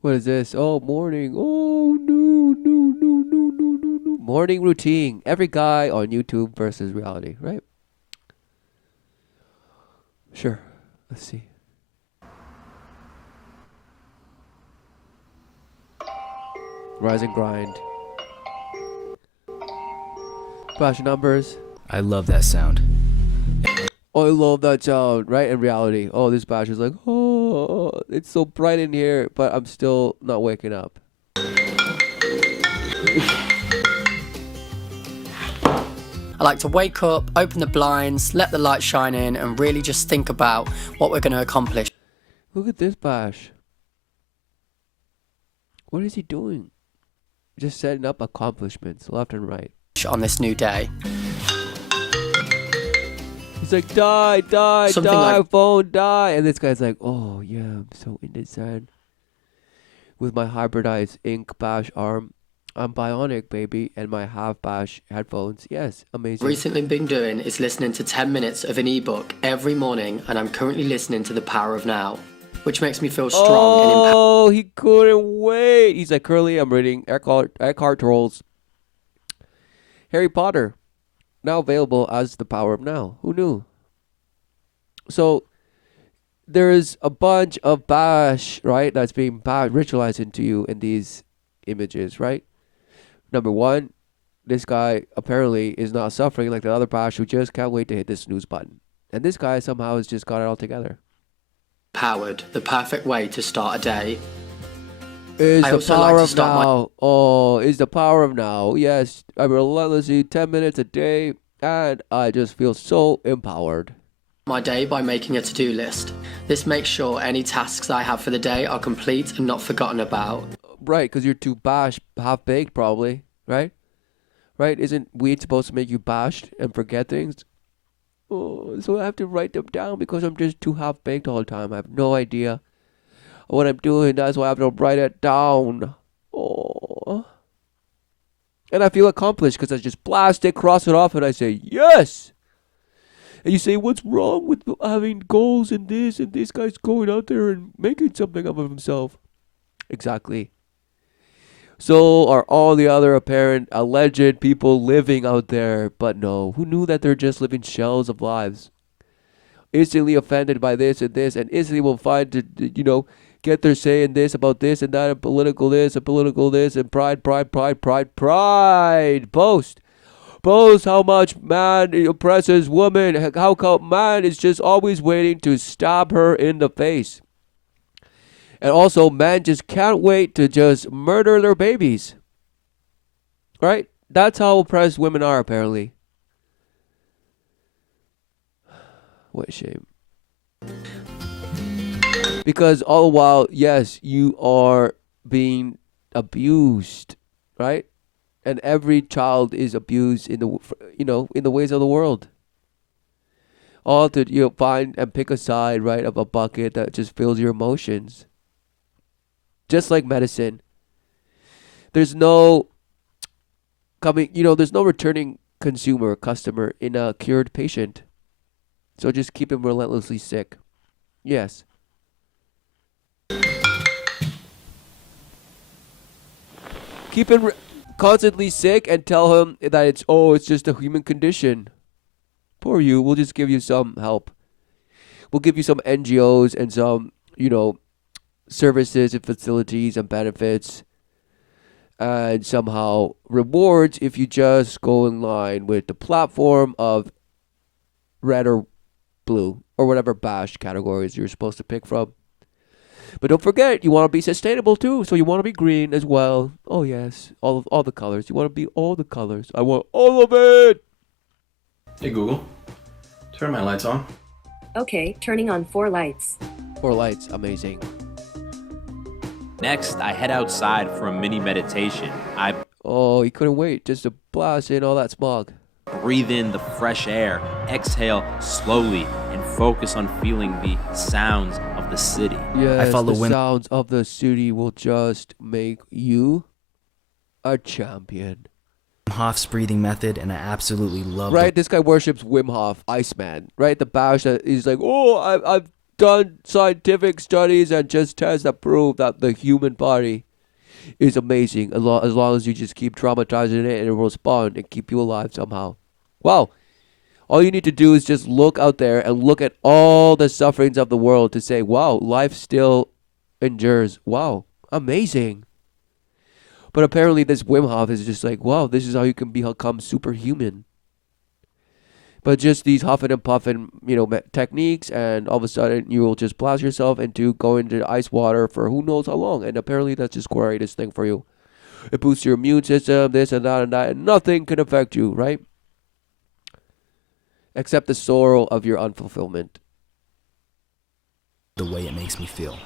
What is this? Oh, morning. Oh, no, no, no, no, no, no, no. Morning routine. Every guy on YouTube versus reality, right? Sure. Let's see. Rise and grind. Flash numbers. I love that sound. Oh, I love that sound, right? In reality. Oh, this bash is like, oh, it's so bright in here, but I'm still not waking up. I like to wake up, open the blinds, let the light shine in, and really just think about what we're going to accomplish Look at this bash. What is he doing? Just setting up accomplishments left and right. on this new day. He's like, die, die, Something die, like- phone, die. And this guy's like, oh, yeah, I'm so in the zen. With my hybridized ink bash arm. I'm bionic, baby, and my half bash headphones. Yes, amazing. Recently been doing is listening to 10 minutes of an ebook every morning, and I'm currently listening to The Power of Now, which makes me feel strong and empowered. Oh, he couldn't wait. He's like, Curly, I'm reading Eckhart Tolle's Harry Potter, now available as The Power of Now. Who knew? So there's a bunch of bash, right, that's being ritualized into you in these images, right? Number one, this guy apparently is not suffering like the other bash who just can't wait to hit the snooze button. And this guy somehow has just got it all together. The perfect way to start a day. Is I the also power like to of start now. Oh, is the power of now. Yes, I relentlessly 10 minutes a day, and I just feel so empowered. my day by making a to-do list. This makes sure any tasks I have for the day are complete and not forgotten about. Right, because you're too half-baked probably, right? Right? Isn't weed supposed to make you bashed and forget things? Oh, so I have to write them down because I'm just too half-baked all the time. I have no idea what I'm doing. That's why I have to write it down. Oh. And I feel accomplished because I just blast it, cross it off, and I say, yes! And you say, what's wrong with having goals and this guy's going out there and making something of himself? Exactly. So are all the other apparent alleged people living out there. But no, who knew that they're just living shells of lives? Instantly offended by this, and instantly will find to, get their say in this about this and that, and political this, and pride. Boast how much man oppresses woman, how come man is just always waiting to stab her in the face. And also, men just can't wait to just murder their babies. Right? That's how oppressed women are, apparently. What a shame. Because all the while, yes, you are being abused, right? And every child is abused in the ways of the world. All to find and pick a side, right, of a bucket that just fills your emotions. Just like medicine, there's no there's no returning customer in a cured patient. So just keep him relentlessly sick. Yes. Keep him constantly sick and tell him that it's just a human condition. Poor you. We'll just give you some help. We'll give you some NGOs and some, services and facilities and benefits and somehow rewards if you just go in line with the platform of red or blue or whatever bash categories you're supposed to pick from. But don't forget, you want to be sustainable too, so you want to be green as well. Oh yes, all the colors. You want to be all the colors. I want all of it. Hey Google, turn my lights on. Okay, turning on 4 lights. 4 lights, amazing. Next, I head outside for a mini meditation. I Oh, he couldn't wait just to blast in all that smog. breathe in the fresh air, exhale slowly, and focus on feeling the sounds of the city. Yes, I follow the Wim sounds of the city will just make you a champion. Hof's breathing method, and I absolutely love Right, it. this guy worships Wim Hof, Iceman. Right, the bash that he's like, oh, I've done scientific studies and just tests that prove that the human body is amazing as long as you just keep traumatizing it and it will respond and keep you alive somehow. Wow. All you need to do is just look out there and look at all the sufferings of the world to say, wow, life still endures. Wow, amazing. But apparently this Wim Hof is just like, wow, this is how you can become superhuman. But just these huffing and puffing, techniques, and all of a sudden you will just blast yourself into going into ice water for who knows how long. And apparently that's just the greatest thing for you. It boosts your immune system, this and that, and nothing can affect you, right? Except the sorrow of your unfulfillment. The way it makes me feel.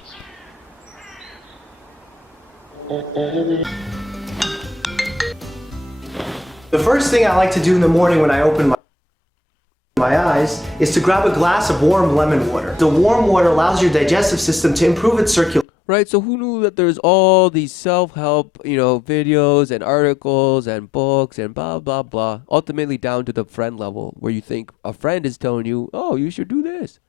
The first thing I like to do in the morning when I open my eyes is to grab a glass of warm lemon water. The warm water allows your digestive system to improve its circulation. Right, so who knew that there's all these self-help, videos and articles and books and blah, blah, blah. Ultimately down to the friend level where you think a friend is telling you, oh, you should do this.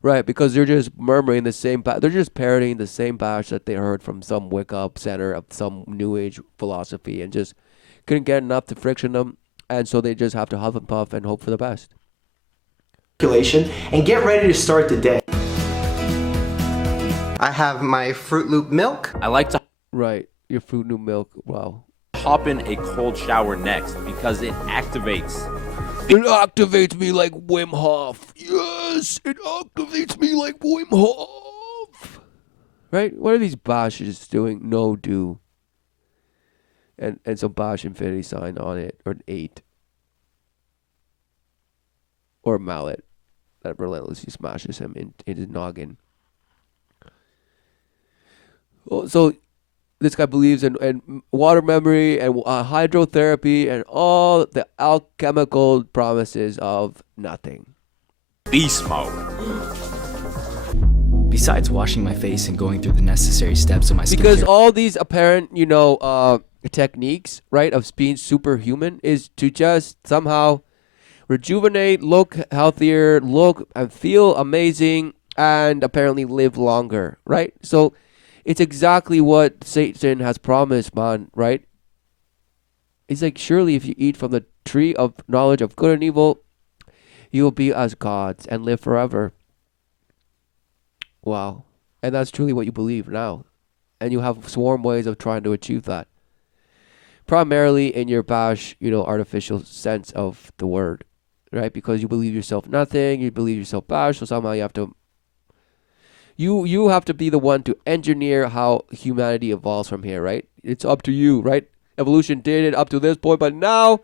Right, because they're just murmuring the same, they're just parroting the same bash that they heard from some wake-up center of some new age philosophy and just couldn't get enough to friction them. And so they just have to huff and puff and hope for the best. And get ready to start the day. I have my Fruit Loop milk. I like to Right, your Fruit New Milk, wow. hop in a cold shower next because it activates. It activates me like Wim Hof. Yes, it activates me like Wim Hof. Right, what are these bashes doing? No do. And some bash infinity sign on it, or an 8. Or a mallet that relentlessly smashes him in his noggin. Oh, so this guy believes in water memory and hydrotherapy and all the alchemical promises of nothing. Beast mode. Besides washing my face and going through the necessary steps of my skincare. Because all these apparent, techniques, right, of being superhuman is to just somehow rejuvenate, look healthier, look and feel amazing, and apparently live longer, right? So it's exactly what Satan has promised, man, right? It's like, surely if you eat from the tree of knowledge of good and evil, you will be as gods and live forever. Wow. And that's truly what you believe now. And you have swarm ways of trying to achieve that. Primarily in your bash, artificial sense of the word, right? Because you believe yourself nothing, you believe yourself bash, so somehow you have to You have to be the one to engineer how humanity evolves from here, right? It's up to you, right? Evolution did it up to this point, but now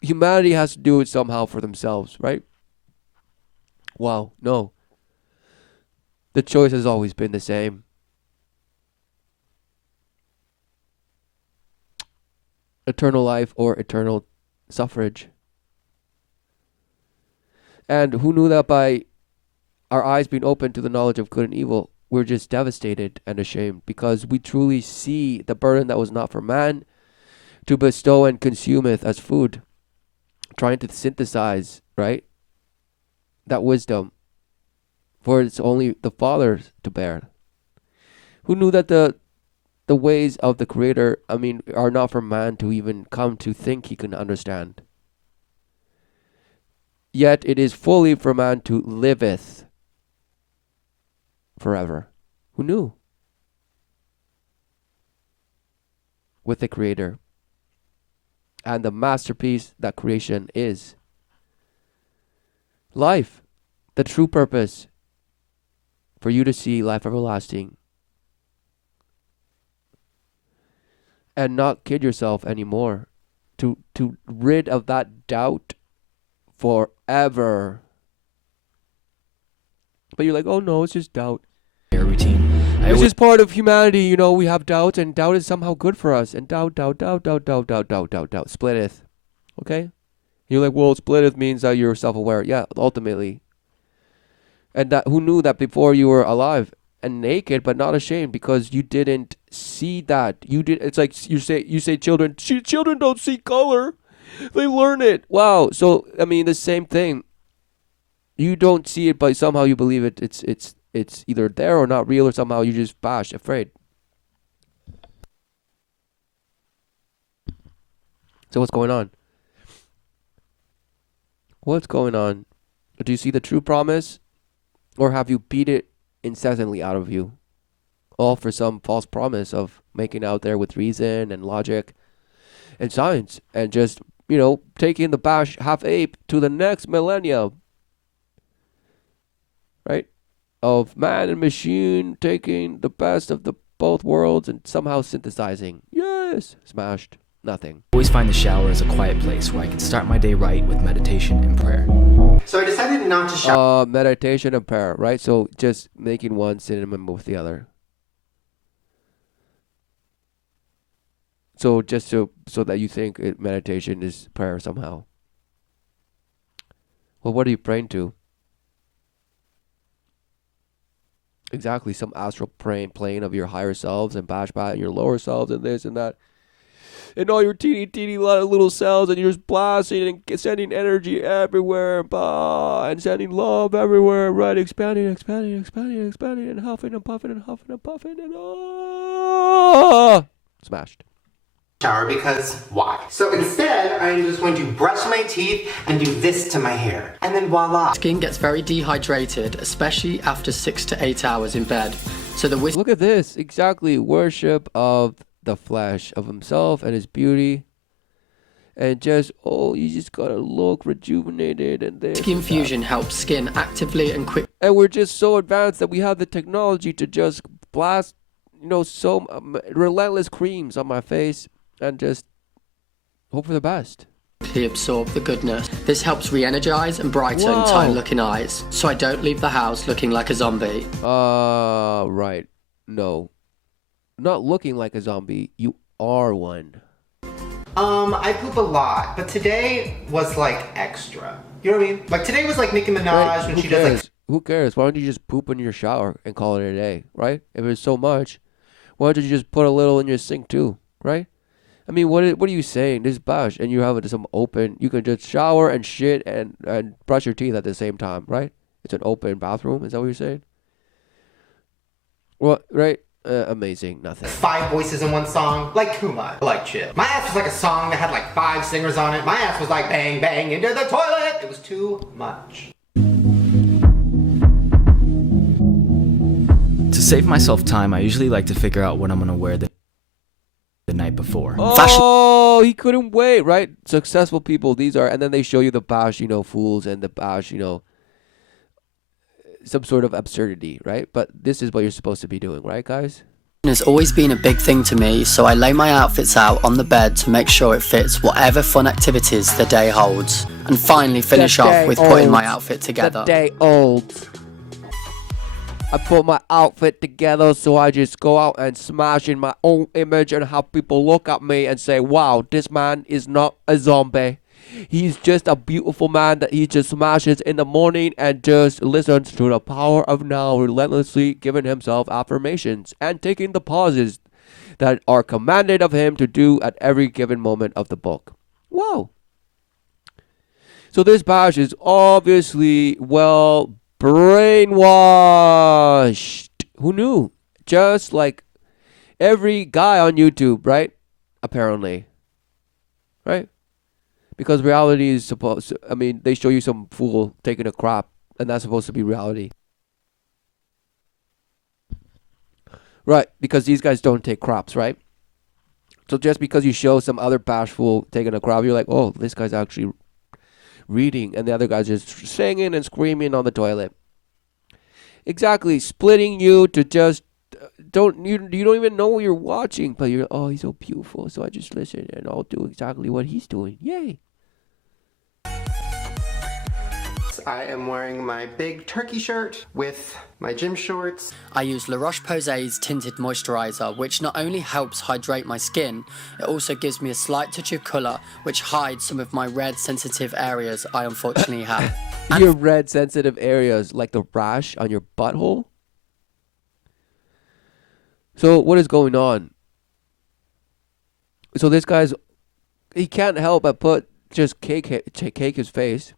humanity has to do it somehow for themselves, right? Wow, no. The choice has always been the same. Eternal life or eternal suffrage. And who knew that by our eyes being open to the knowledge of good and evil, we're just devastated and ashamed because we truly see the burden that was not for man to bestow and consumeth as food, trying to synthesize, right, that wisdom, for it's only the Father to bear. Who knew that the ways of the Creator, are not for man to even come to think he can understand. Yet it is fully for man to liveth forever. Who knew? With the Creator and the masterpiece that creation is. Life, the true purpose for you to see life everlasting and not kid yourself anymore, to rid of that doubt forever. But you're like, oh no, it's just doubt. Routine. It's just part of humanity, we have doubts, and doubt is somehow good for us. And doubt, splitteth. Okay? You're like, well, splitteth means that you're self-aware. Yeah, ultimately. And that who knew that before you were alive and naked, but not ashamed, because you didn't see that. It's like you say children don't see color. They learn it. Wow. So, the same thing. You don't see it, but somehow you believe it. It's either there or not real, or somehow you just bash, afraid. So what's going on? What's going on? Do you see the true promise? Or have you beat it incessantly out of you? All for some false promise of making out there with reason and logic and science. And just, taking the bash half ape to the next millennium. Right? Of man and machine taking the best of the both worlds and somehow synthesizing. Yes! Smashed. Nothing. I always find the shower as a quiet place where I can start my day right with meditation and prayer. So I decided not to shower. Meditation and prayer, right? So just making one synonym with the other. So just so that you think meditation is prayer somehow. Well, what are you praying to? Exactly, some astral plane of your higher selves and bash and your lower selves and this and that. And all your teeny little cells, and you're just blasting and sending energy everywhere, and sending love everywhere, right? Expanding, and huffing and puffing and smashed. Shower because why? So instead, I'm just going to brush my teeth and do this to my hair. And then voila. Skin gets very dehydrated, especially after 6 to 8 hours in bed. So the Look at this. Exactly. Worship of the flesh, of himself and his beauty. And just, you just gotta look rejuvenated and this. Whiskey infusion helps skin actively and quick. And we're just so advanced that we have the technology to just blast, so relentless creams on my face. And just hope for the best. Absorb the goodness. This helps re-energize and brighten tired-looking eyes, so I don't leave the house looking like a zombie. Right. No. Not looking like a zombie. You are one. I poop a lot, but today was like extra. You know what I mean? Like today was like Nicki Minaj when she does like... Who cares? Why don't you just poop in your shower and call it a day, right? If it's so much, why don't you just put a little in your sink too, right? I mean, what are you saying? This bash, and you have it some open. You can just shower and shit and brush your teeth at the same time, right? It's an open bathroom. Is that what you're saying? Well, right? Amazing. Nothing. 5 voices in one song, like Kuma, like shit. My ass was like a song that had like 5 singers on it. My ass was like bang bang into the toilet. It was too much. To save myself time, I usually like to figure out what I'm gonna wear the night before. He couldn't wait, right? Successful people, these are, and then they show you the bash, fools, and the bash, some sort of absurdity, right? But this is what you're supposed to be doing, right, guys? Has always been a big thing to me, so I lay my outfits out on the bed to make sure it fits whatever fun activities the day holds, and finally finish off with putting my outfit together. The day old. I put my outfit together, so I just go out and smash in my own image and have people look at me and say, wow, this man is not a zombie. He's just a beautiful man that he just smashes in the morning and just listens to the power of now, relentlessly giving himself affirmations and taking the pauses that are commanded of him to do at every given moment of the book. Wow. So this bash is obviously, brainwashed. Who knew? Just like every guy on YouTube, right? Apparently. Right? Because reality is they show you some fool taking a crap, and that's supposed to be reality. Right, because these guys don't take crops, right? So just because you show some other bash fool taking a crap, you're like, oh, this guy's actually reading, and the other guy's just singing and screaming on the toilet. Exactly, splitting you to just you don't even know what you're watching, but you're, he's so beautiful, so I just listen and I'll do exactly what he's doing. Yay. I am wearing my big turkey shirt with my gym shorts. I use La Roche-Posay's tinted moisturizer, which not only helps hydrate my skin, it also gives me a slight touch of colour, which hides some of my red sensitive areas I unfortunately have. Your red sensitive areas, like the rash on your butthole? So what is going on? So this guy's, he can't help but just cake his face.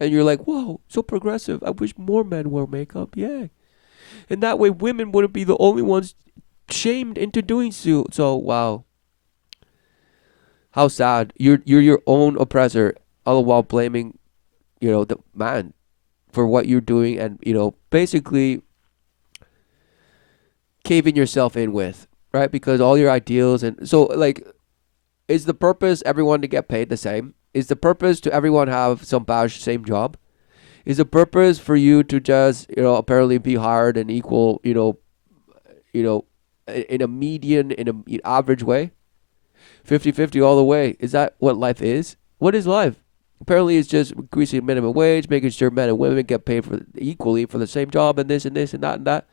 And you're like, whoa, so progressive. I wish more men wore makeup. Yeah. And that way women wouldn't be the only ones shamed into doing so. So wow. How sad. You're your own oppressor, all while blaming, the man for what you're doing, and basically caving yourself in with, right? Because all your ideals, and so like, is the purpose everyone to get paid the same? Is the purpose to everyone have some bash same job? Is the purpose for you to just apparently be hired and equal in a median, in an average way, 50-50 all the way? Is that what life is? What is life? Apparently it's just increasing minimum wage, making sure men and women get paid for equally for the same job, and this and this and that and that.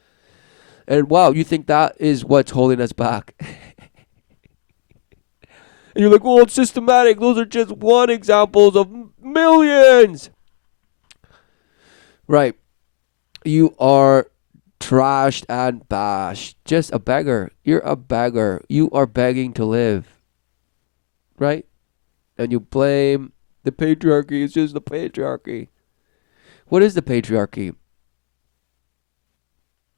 And wow, you think that is what's holding us back? And you're like, well, it's systematic. Those are just one examples of millions. Right. You are trashed and bashed. Just a beggar. You're a beggar. You are begging to live. Right? And you blame the patriarchy. It's just the patriarchy. What is the patriarchy?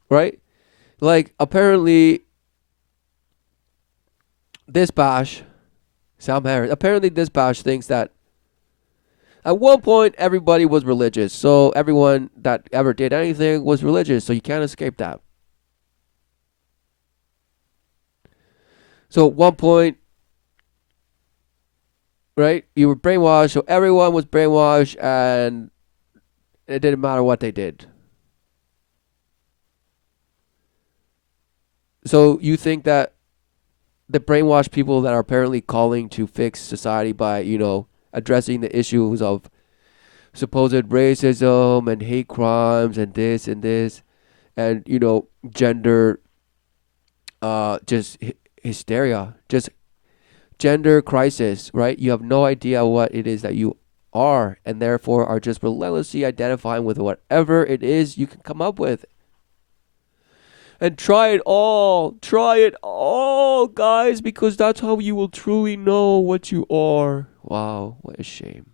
Right? Like, apparently, this bash, Sam Harris, apparently this bash thinks that at one point everybody was religious. So everyone that ever did anything was religious. So you can't escape that. So at one point, right, you were brainwashed. So everyone was brainwashed, and it didn't matter what they did. So you think that the brainwashed people that are apparently calling to fix society by, addressing the issues of supposed racism and hate crimes and this and, gender, just hysteria, just gender crisis, right? You have no idea what it is that you are, and therefore are just relentlessly identifying with whatever it is you can come up with. And try it all, guys, because that's how you will truly know what you are. Wow, what a shame.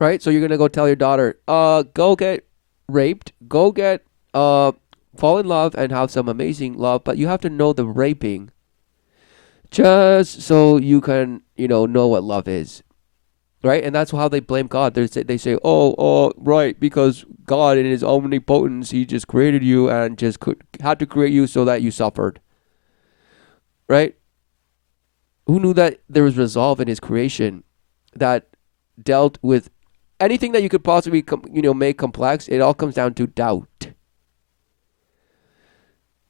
Right? So you're going to go tell your daughter, go get raped, fall in love and have some amazing love, but you have to know the raping just so you can, know what love is. Right? And that's how they blame God. They say, oh, right, because God in his omnipotence, he just created you and just had to create you so that you suffered. Right? Who knew that there was resolve in his creation that dealt with anything that you could possibly, make complex? It all comes down to doubt.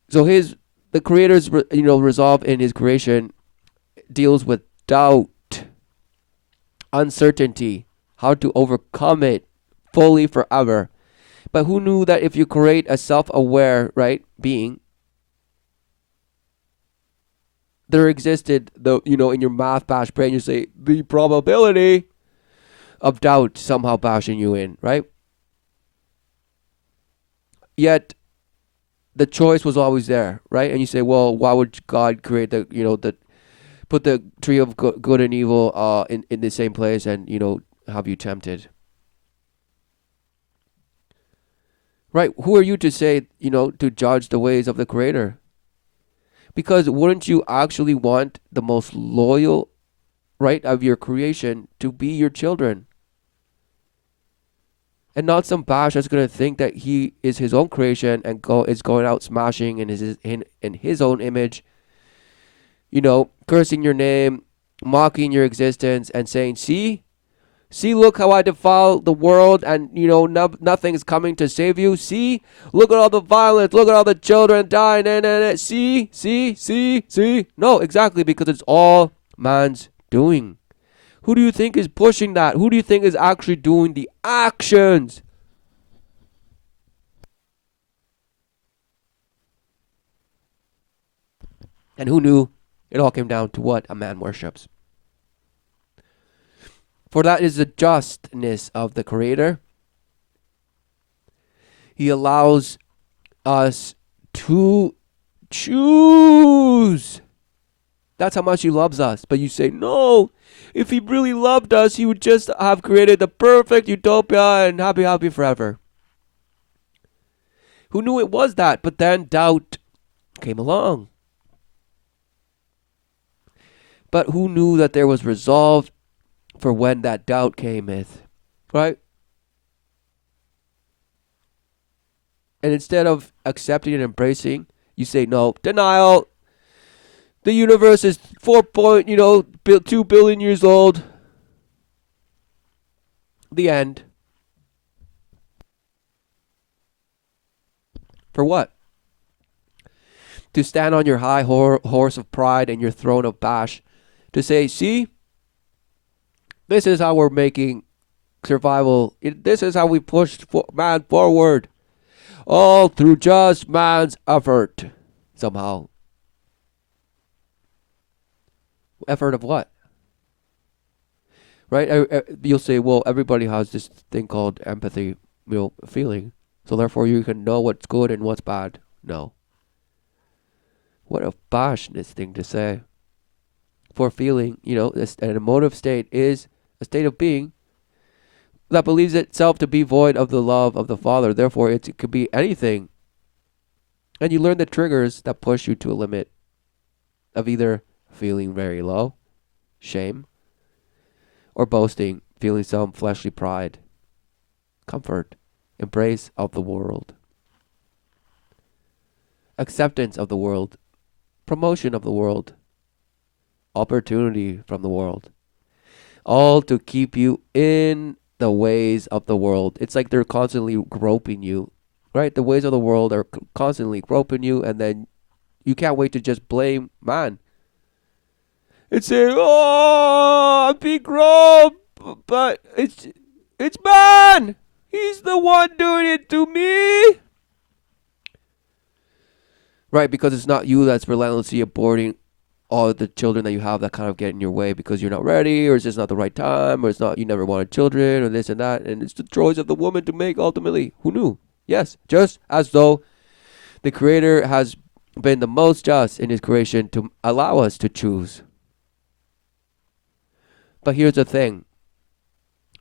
So the creator's, resolve in his creation deals with doubt, uncertainty, how to overcome it fully forever. But who knew that if you create a self-aware, right, being, there existed in your math bash brain, you say the probability of doubt somehow bashing you in, right? Yet the choice was always there, right? And you say, well, why would God create put the tree of good and evil in the same place and, have you tempted? Right? Who are you to say, to judge the ways of the Creator? Because wouldn't you actually want the most loyal, right, of your creation to be your children? And not some bash that's going to think that he is his own creation and is going out smashing in his own image, cursing your name, mocking your existence, and saying, see, look how I defile the world, and nothing's coming to save you. See, look at all the violence, look at all the children dying, see. No, exactly, because it's all man's doing. Who do you think is pushing that? Who do you think is actually doing the actions? And who knew it all came down to what a man worships? For that is the justness of the Creator. He allows us to choose. That's how much he loves us. But you say, no, If he really loved us, he would just have created the perfect utopia and happy, happy forever. Who knew it was that? But then doubt came along. But who knew that there was resolve for when that doubt cameth? Right? And instead of accepting and embracing, you say no, denial. The universe is 2 billion years old. The end. For what? To stand on your high horse of pride and your throne of bash, to say, see, this is how we're making survival. This is how we push man forward. All through just man's effort. Somehow. Effort of what? Right? You'll say, well, everybody has this thing called empathy, feeling. So therefore you can know what's good and what's bad. No. What a bashness thing to say. For feeling, an emotive state is a state of being that believes itself to be void of the love of the Father. Therefore, it could be anything. And you learn the triggers that push you to a limit of either feeling very low, shame, or boasting, feeling some fleshly pride, comfort, embrace of the world, acceptance of the world, promotion of the world, opportunity from the world, all to keep you in the ways of the world. It's like they're constantly groping you, right? The ways of the world are constantly groping you, and then you can't wait to just blame man. And say, oh, I'm being groped, but it's man. He's the one doing it to me. Right, because it's not you that's relentlessly aborting all the children that you have that kind of get in your way because you're not ready, or it's just not the right time, or it's not, you never wanted children, or this and that, and it's the choice of the woman to make ultimately. Who knew? Yes, just as though the Creator has been the most just in his creation to allow us to choose. But here's the thing.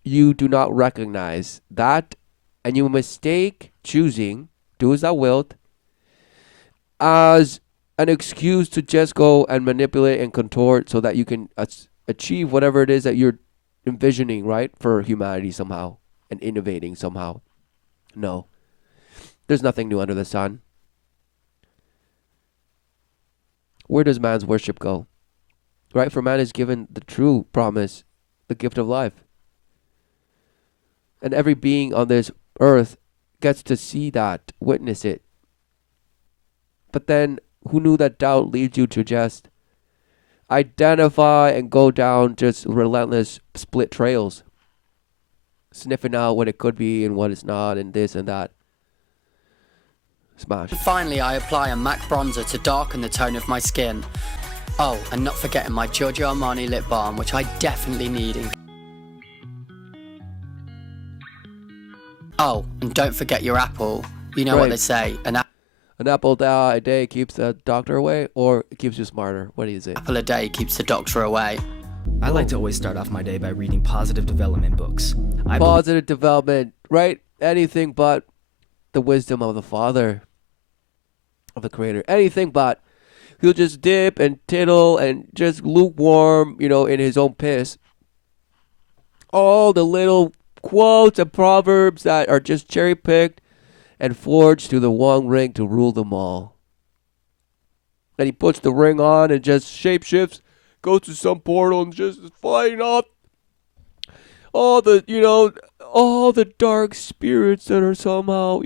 You do not recognize that, and you mistake choosing, do as thou wilt, as an excuse to just go and manipulate and contort so that you can achieve whatever it is that you're envisioning, right, for humanity somehow and innovating somehow. No. There's nothing new under the sun. Where does man's worship go? Right? For man is given the true promise, the gift of life. And every being on this earth gets to see that, witness it. But then, who knew that doubt leads you to just identify and go down just relentless split trails, sniffing out what it could be and what it's not, and this and that. Smash. And finally, I apply a MAC bronzer to darken the tone of my skin. Oh, and not forgetting my Giorgio Armani lip balm, which I definitely need. Oh, and don't forget your apple. You know what they say, an apple a day keeps the doctor away, or it keeps you smarter. What do you say? apple a day keeps the doctor away. I like to always start off my day by reading positive development books. Positive development, right? Anything but the wisdom of the Father, of the Creator. Anything but. He'll just dip and tittle and just lukewarm, in his own piss. All the little quotes and proverbs that are just cherry-picked and forged to the one ring to rule them all. And he puts the ring on and just shapeshifts, goes to some portal and just is fighting off all the, all the dark spirits that are somehow,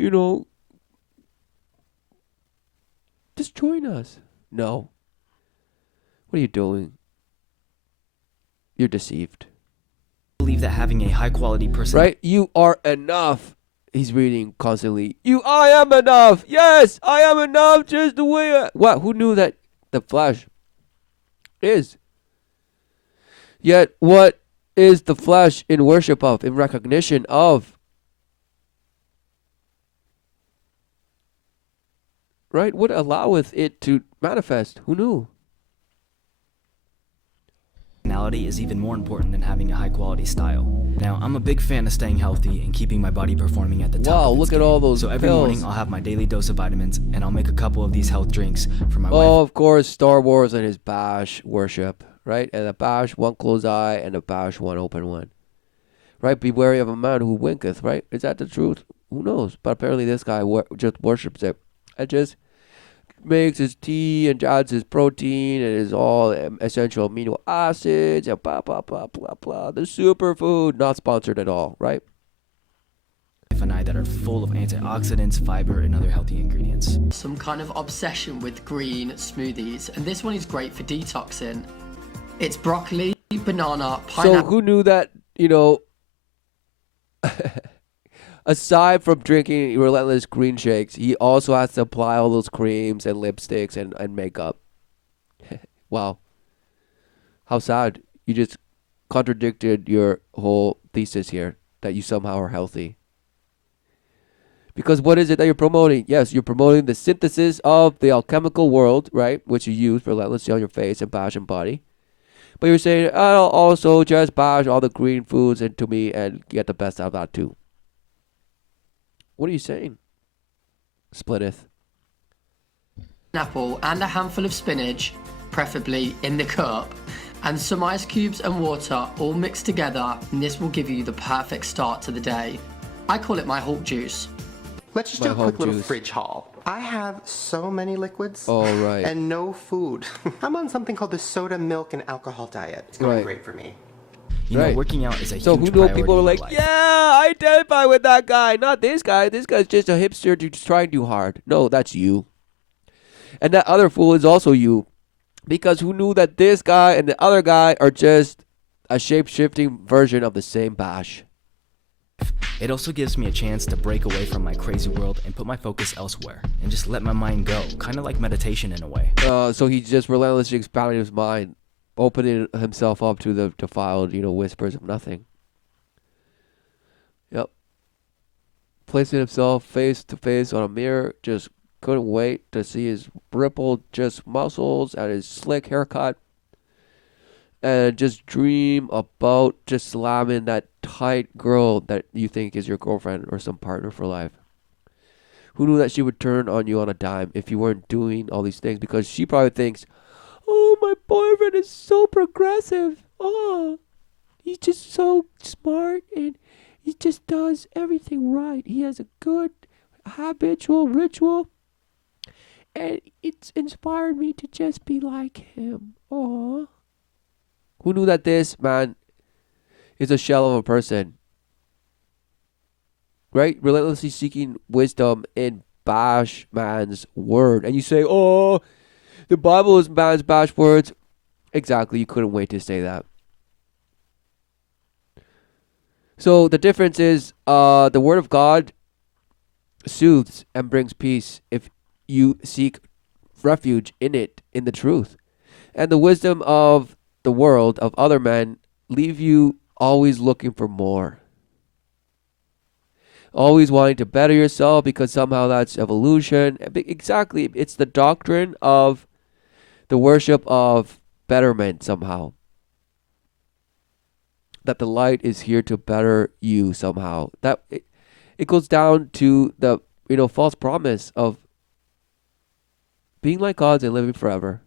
destroying us. No. What are you doing? You're deceived. I believe that having a high quality person. Right? You are enough. He's reading constantly. I am enough. Yes, I am enough just the way What? Who knew that the flesh is? Yet, what is the flesh in worship of, in recognition of? Right? What alloweth it to manifest? Who knew? mentality is even more important than having a high quality style. Now, I'm a big fan of staying healthy and keeping my body performing at the top Wow, of its look at game. all those So every pills. morning I'll have my daily dose of vitamins, and I'll make a couple of these health drinks for my wife. Oh, of course, Star Wars and his bash worship, right? And a bash, one closed eye, and a bash, one open one. Right? Be wary of a man who winketh, right? Is that the truth? Who knows? But apparently this guy just worships it. And just makes his tea and adds his protein and his all essential amino acids and blah, blah, blah, blah, blah. The superfood, not sponsored at all, right? And I that are full of antioxidants, fiber, and other healthy ingredients. Some kind of obsession with green smoothies, and this one is great for detoxing. It's broccoli, banana, So pineapple. who knew that, you know, aside from drinking relentless green shakes, he also has to apply all those creams and lipsticks and makeup. Wow. How sad. You just contradicted your whole thesis here, that you somehow are healthy. Because what is it that you're promoting? Yes, you're promoting the synthesis of the alchemical world, right? Which you use relentlessly on your face and bash and body. But you're saying, I'll also just bash all the green foods into me and get the best out of that too. What are you saying? Splitteth. Apple and a handful of spinach, preferably in the cup, and some ice cubes and water all mixed together, and this will give you the perfect start to the day. I call it my Hulk juice. Let's just My do a quick Hulk little juice. fridge haul. I have so many liquids All right. and no food. I'm on something called the soda, milk, and alcohol diet. It's going Right. great for me. You know, Right. working out is a So huge who know priority people are in like, my life. yeah, I identify with that guy, not this guy. This guy's just a hipster just trying too hard. No, that's you. And that other fool is also you. Because who knew that this guy and the other guy are just a shape-shifting version of the same bash. It also gives me a chance to break away from my crazy world and put my focus elsewhere and just let my mind go, kind of like meditation in a way. So he just relentlessly expanded his mind, opening himself up to the defiled, whispers of nothing. Yep. Placing himself face to face on a mirror, just couldn't wait to see his rippled just muscles and his slick haircut. And just dream about just slamming that tight girl that you think is your girlfriend or some partner for life. Who knew that she would turn on you on a dime if you weren't doing all these things? Because she probably thinks, oh, my boyfriend is so progressive. Oh, he's just so smart and he just does everything right. He has a good habitual ritual. And it's inspired me to just be like him. Oh. Who knew that this man is a shell of a person? Right? Relentlessly seeking wisdom in bash man's word. And you say, oh, the Bible is man's bash words. Exactly. You couldn't wait to say that. So the difference is the word of God soothes and brings peace if you seek refuge in it, in the truth. And the wisdom of the world, of other men, leave you always looking for more. Always wanting to better yourself because somehow that's evolution. Exactly. It's the doctrine of the worship of betterment somehow. That the light is here to better you somehow. That it goes down to the false promise of being like gods and living forever.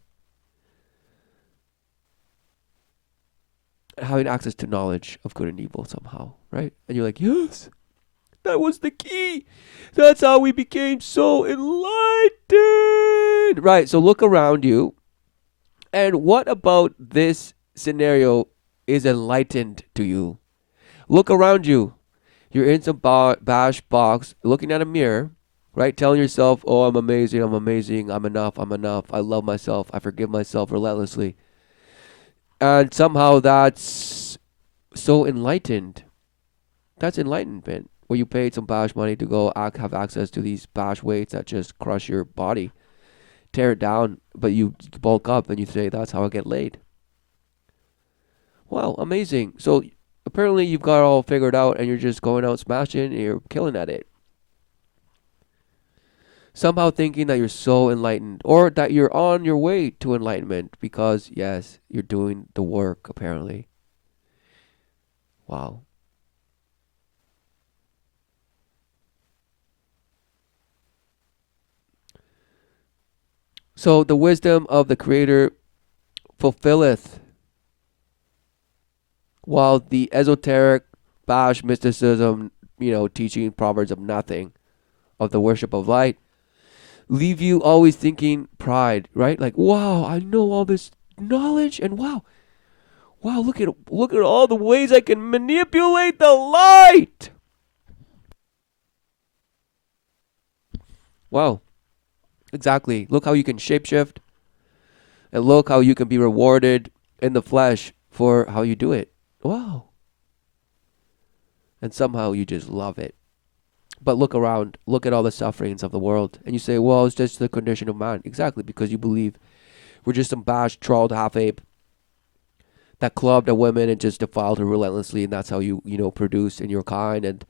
Having access to knowledge of good and evil somehow, right? And you're like, yes, that was the key. That's how we became so enlightened. Right, so look around you. And what about this scenario is enlightened to you? Look around you. You're in some bash box, looking at a mirror, right? Telling yourself, oh, I'm amazing, I'm enough, I love myself, I forgive myself relentlessly. And somehow that's so enlightened. That's enlightenment. Where you paid some bash money to go have access to these bash weights that just crush your body. Tear it down, but you bulk up and you say, that's how I get laid. Wow, amazing. So apparently you've got it all figured out and you're just going out smashing and you're killing at it. somehow thinking that you're so enlightened or that you're on your way to enlightenment because, yes, you're doing the work, apparently. Wow. So the wisdom of the Creator fulfilleth, while the esoteric Bash mysticism, teaching proverbs of nothing, of the worship of light, leave you always thinking pride, right? Like, wow, I know all this knowledge, and wow, look at all the ways I can manipulate the light. Wow, exactly. Look how you can shapeshift, and look how you can be rewarded in the flesh for how you do it. Wow. And somehow you just love it. But look around, look at all the sufferings of the world, and you say, well, it's just the condition of man. Exactly, because you believe we're just some bashed, trawled half-ape that clubbed a woman and just defiled her relentlessly, and that's how you produce in your kind. And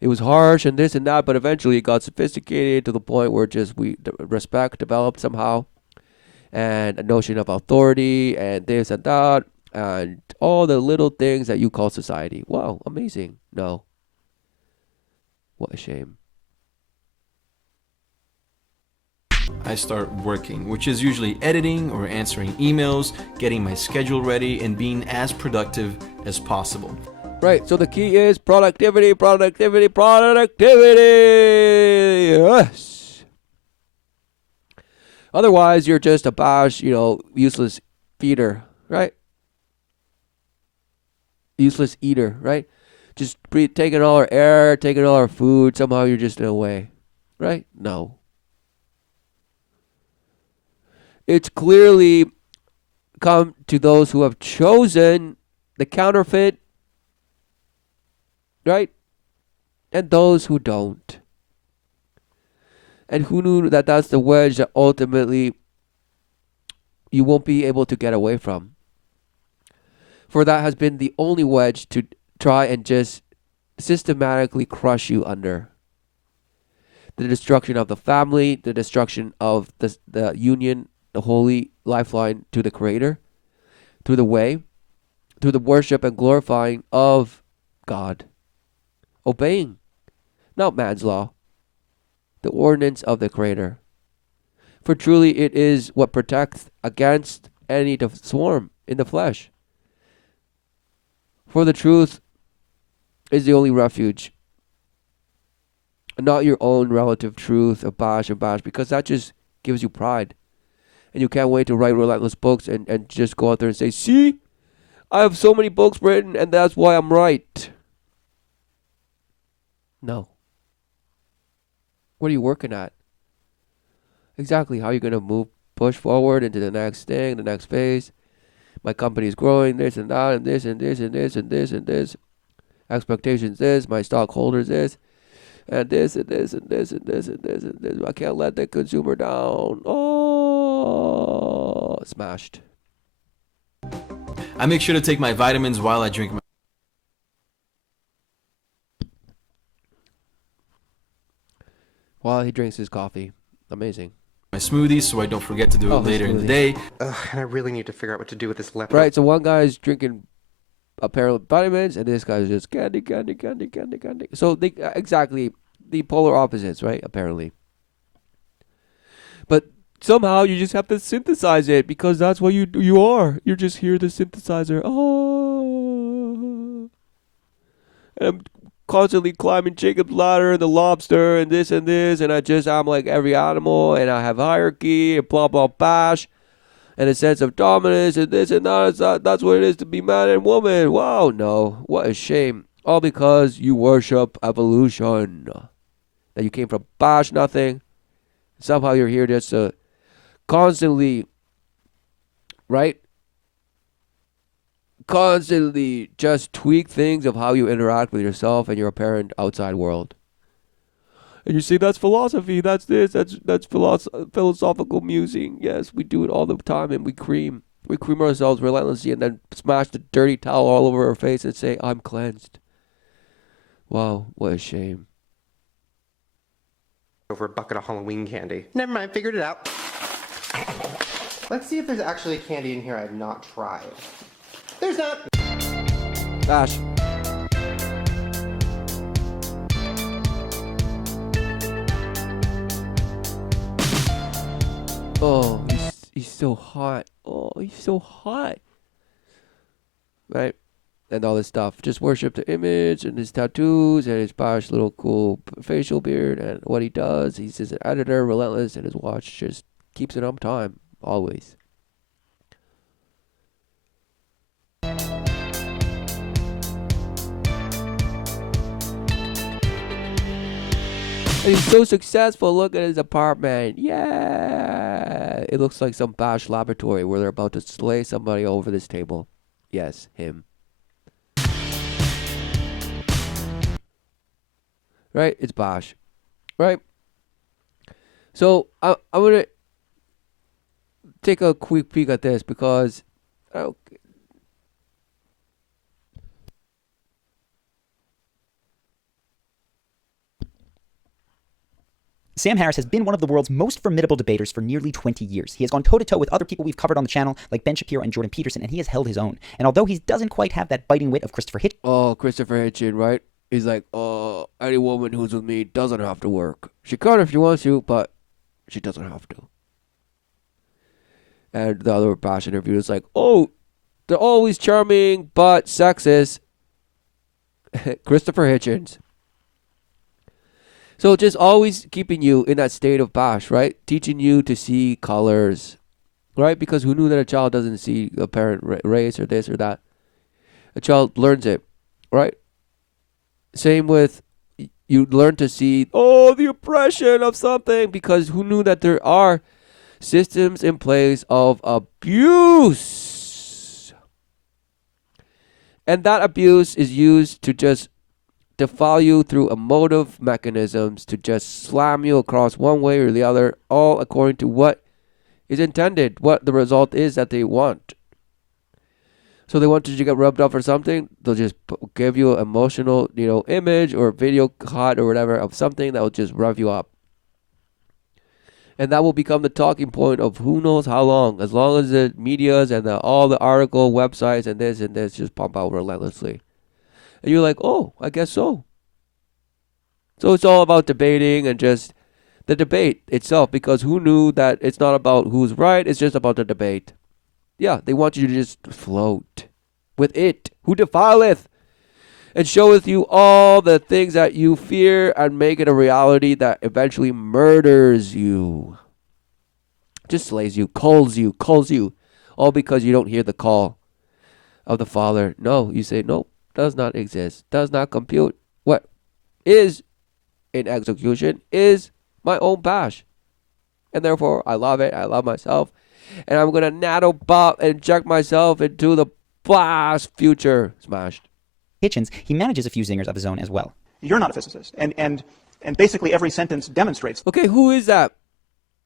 it was harsh and this and that, but eventually it got sophisticated to the point where just respect developed somehow, and a notion of authority and this and that, and all the little things that you call society. Wow, amazing. No. What a shame. I start working, which is usually editing or answering emails, getting my schedule ready, and being as productive as possible. Right, so the key is productivity, productivity, productivity. Yes. Otherwise, you're just a bash, useless feeder, right? Useless eater, right? Just taking all our air, taking all our food. Somehow you're just in a way, right? No. It's clearly come to those who have chosen the counterfeit, right? And those who don't. And who knew that that's the wedge that ultimately you won't be able to get away from. For that has been the only wedge to try and just systematically crush you under. The destruction of the family, the destruction of the union, the holy lifeline to the Creator, through the way, through the worship and glorifying of God. Obeying, not man's law, the ordinance of the Creator. For truly it is what protects against any to swarm in the flesh. For the truth is the only refuge, and not your own relative truth of bash and bash, because that just gives you pride. And you can't wait to write relentless books and just go out there and say, see, I have so many books written and that's why I'm right. No. What are you working at? Exactly. How are you going to push forward into the next thing, the next phase? My company is growing, this and that, and this and this and this and this and this. Expectations this, my stockholders this, and this and this and this and this and this and this. I can't let the consumer down. Oh, smashed. I make sure to take my vitamins while I drink While he drinks his coffee. Amazing. my smoothies so I don't forget to do it later in the day. And I really need to figure out what to do with this left. Right, so one guy's drinking apparel vitamins, and this guy's just candy. So they exactly the polar opposites, right? Apparently. But somehow you just have to synthesize it because that's what you are. You're just here, the synthesizer. Oh, and I'm constantly climbing Jacob's ladder and the lobster and this, and I'm like every animal, and I have hierarchy and blah blah bash, and a sense of dominance and this and that. That's what it is to be man and woman. Wow, no, what a shame. All because you worship evolution. That you came from bash nothing. Somehow you're here just to constantly, right? Constantly just tweak things of how you interact with yourself and your apparent outside world. And you say, that's philosophy, that's this, that's philosophical musing. Yes, we do it all the time, and we cream ourselves relentlessly and then smash the dirty towel all over our face and say, I'm cleansed. Wow, what a shame. over a bucket of Halloween candy. Never mind, figured it out. Let's see if there's actually a candy in here I've not tried. There's not. Bash. Oh, he's so hot. Oh, he's so hot. Right? And all this stuff. Just worship the image and his tattoos and his Bash little cool facial beard and what he does. He's just an editor, relentless, and his watch just keeps it on time. Always. And he's so successful. Look at his apartment. Yeah. It looks like some Bash laboratory where they're about to slay somebody over this table. Yes, him. Right? It's Bash. Right? So, I'm going to take a quick peek at this because... Sam Harris has been one of the world's most formidable debaters for nearly 20 years. He has gone toe-to-toe with other people we've covered on the channel, like Ben Shapiro and Jordan Peterson, and he has held his own. And although he doesn't quite have that biting wit of Christopher Hitchens... Oh, Christopher Hitchens, right? He's like, oh, any woman who's with me doesn't have to work. She can if she wants to, but she doesn't have to. And the other Bash interview is like, oh, they're always charming, but sexist. Christopher Hitchens. So just always keeping you in that state of Bash, right? Teaching you to see colors, right? Because who knew that a child doesn't see a parent race or this or that? A child learns it, right? Same with, you learn to see, oh, the oppression of something, because who knew that there are systems in place of abuse? And that abuse is used to just defile you through emotive mechanisms, to just slam you across one way or the other, all according to what is intended, what the result is that they want. So they want you to get rubbed up or something, they'll just give you an emotional, image or video cut or whatever of something that will just rev you up. And that will become the talking point of who knows how long, as long as the medias and all the article websites and this just pump out relentlessly. And you're like, oh, I guess so. So it's all about debating and just the debate itself, because who knew that it's not about who's right, it's just about the debate. Yeah, they want you to just float with it. Who defileth and showeth you all the things that you fear, and make it a reality that eventually murders you. Just slays you, calls you, all because you don't hear the call of the Father. No, you say, nope, does not exist, does not compute. What is in execution is my own Bash. And therefore, I love it, I love myself. And I'm going to nattobop and inject myself into the blast future. Smashed. Hitchens, he manages a few zingers of his own as well. You're not a physicist. And basically every sentence demonstrates Okay, who is that?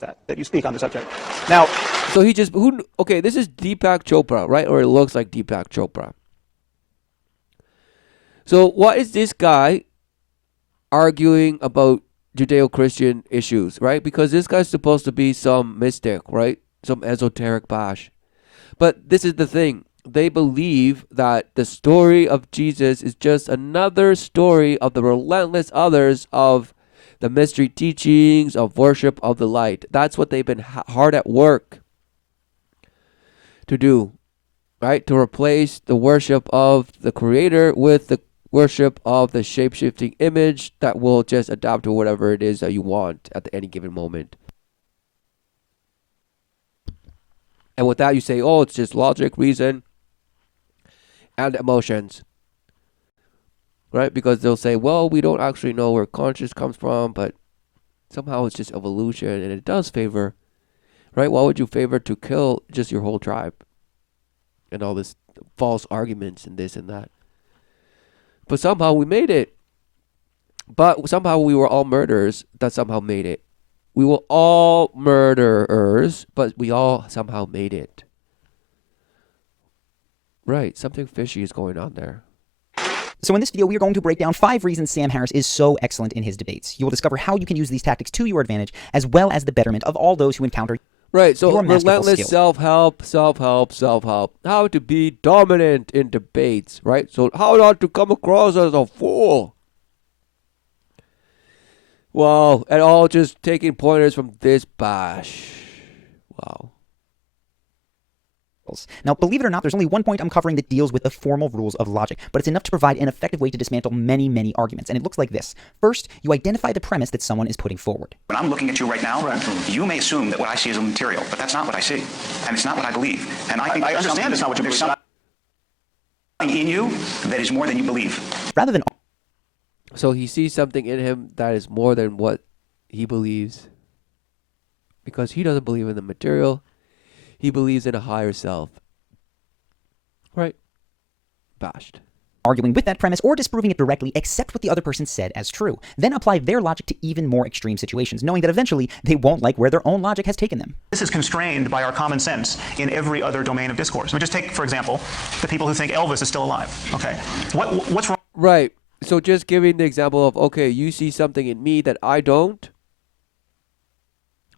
that you speak on the subject. Now, So he just, okay, this is Deepak Chopra, right? Or it looks like Deepak Chopra. So what is this guy arguing about Judeo-Christian issues, right? Because this guy's supposed to be some mystic, right? Some esoteric Bash. But this is the thing. They believe that the story of Jesus is just another story of the relentless others of the mystery teachings of worship of the light. That's what they've been hard at work to do, right? To replace the worship of the Creator with the worship of the shape-shifting image that will just adapt to whatever it is that you want at any given moment. And with that, you say, oh, it's just logic, reason, and emotions. Right? Because they'll say, well, we don't actually know where conscious comes from, but somehow it's just evolution, and it does favor, right? Why would you favor to kill just your whole tribe? And all this false arguments and this and that. But somehow we made it. But somehow we were all murderers that somehow made it. We were all murderers, but we all somehow made it. Right, something fishy is going on there. So in this video, we are going to break down 5 reasons Sam Harris is so excellent in his debates. You will discover how you can use these tactics to your advantage, as well as the betterment of all those who encounter Right, so your masterful relentless skill. self-help. How to be dominant in debates, right? So how not to come across as a fool. Wow, and all just taking pointers from this bash. Wow. Now, believe it or not, there's only one point I'm covering that deals with the formal rules of logic, but it's enough to provide an effective way to dismantle many, many arguments, and it looks like this. First, you identify the premise that someone is putting forward. When I'm looking at you right now, you may assume that what I see is a material, but that's not what I see, and it's not what I believe. And I understand it's not what you believe. There's something in you that is more than you believe. Rather than... So he sees something in him that is more than what he believes. Because he doesn't believe in the material. He believes in a higher self. Right? Bashed. Arguing with that premise or disproving it directly, accept what the other person said as true. Then apply their logic to even more extreme situations, knowing that eventually they won't like where their own logic has taken them. This is constrained by our common sense in every other domain of discourse. I mean, just take, for example, the people who think Elvis is still alive. Okay, what's wrong? Right. So just giving the example of, okay, you see something in me that I don't.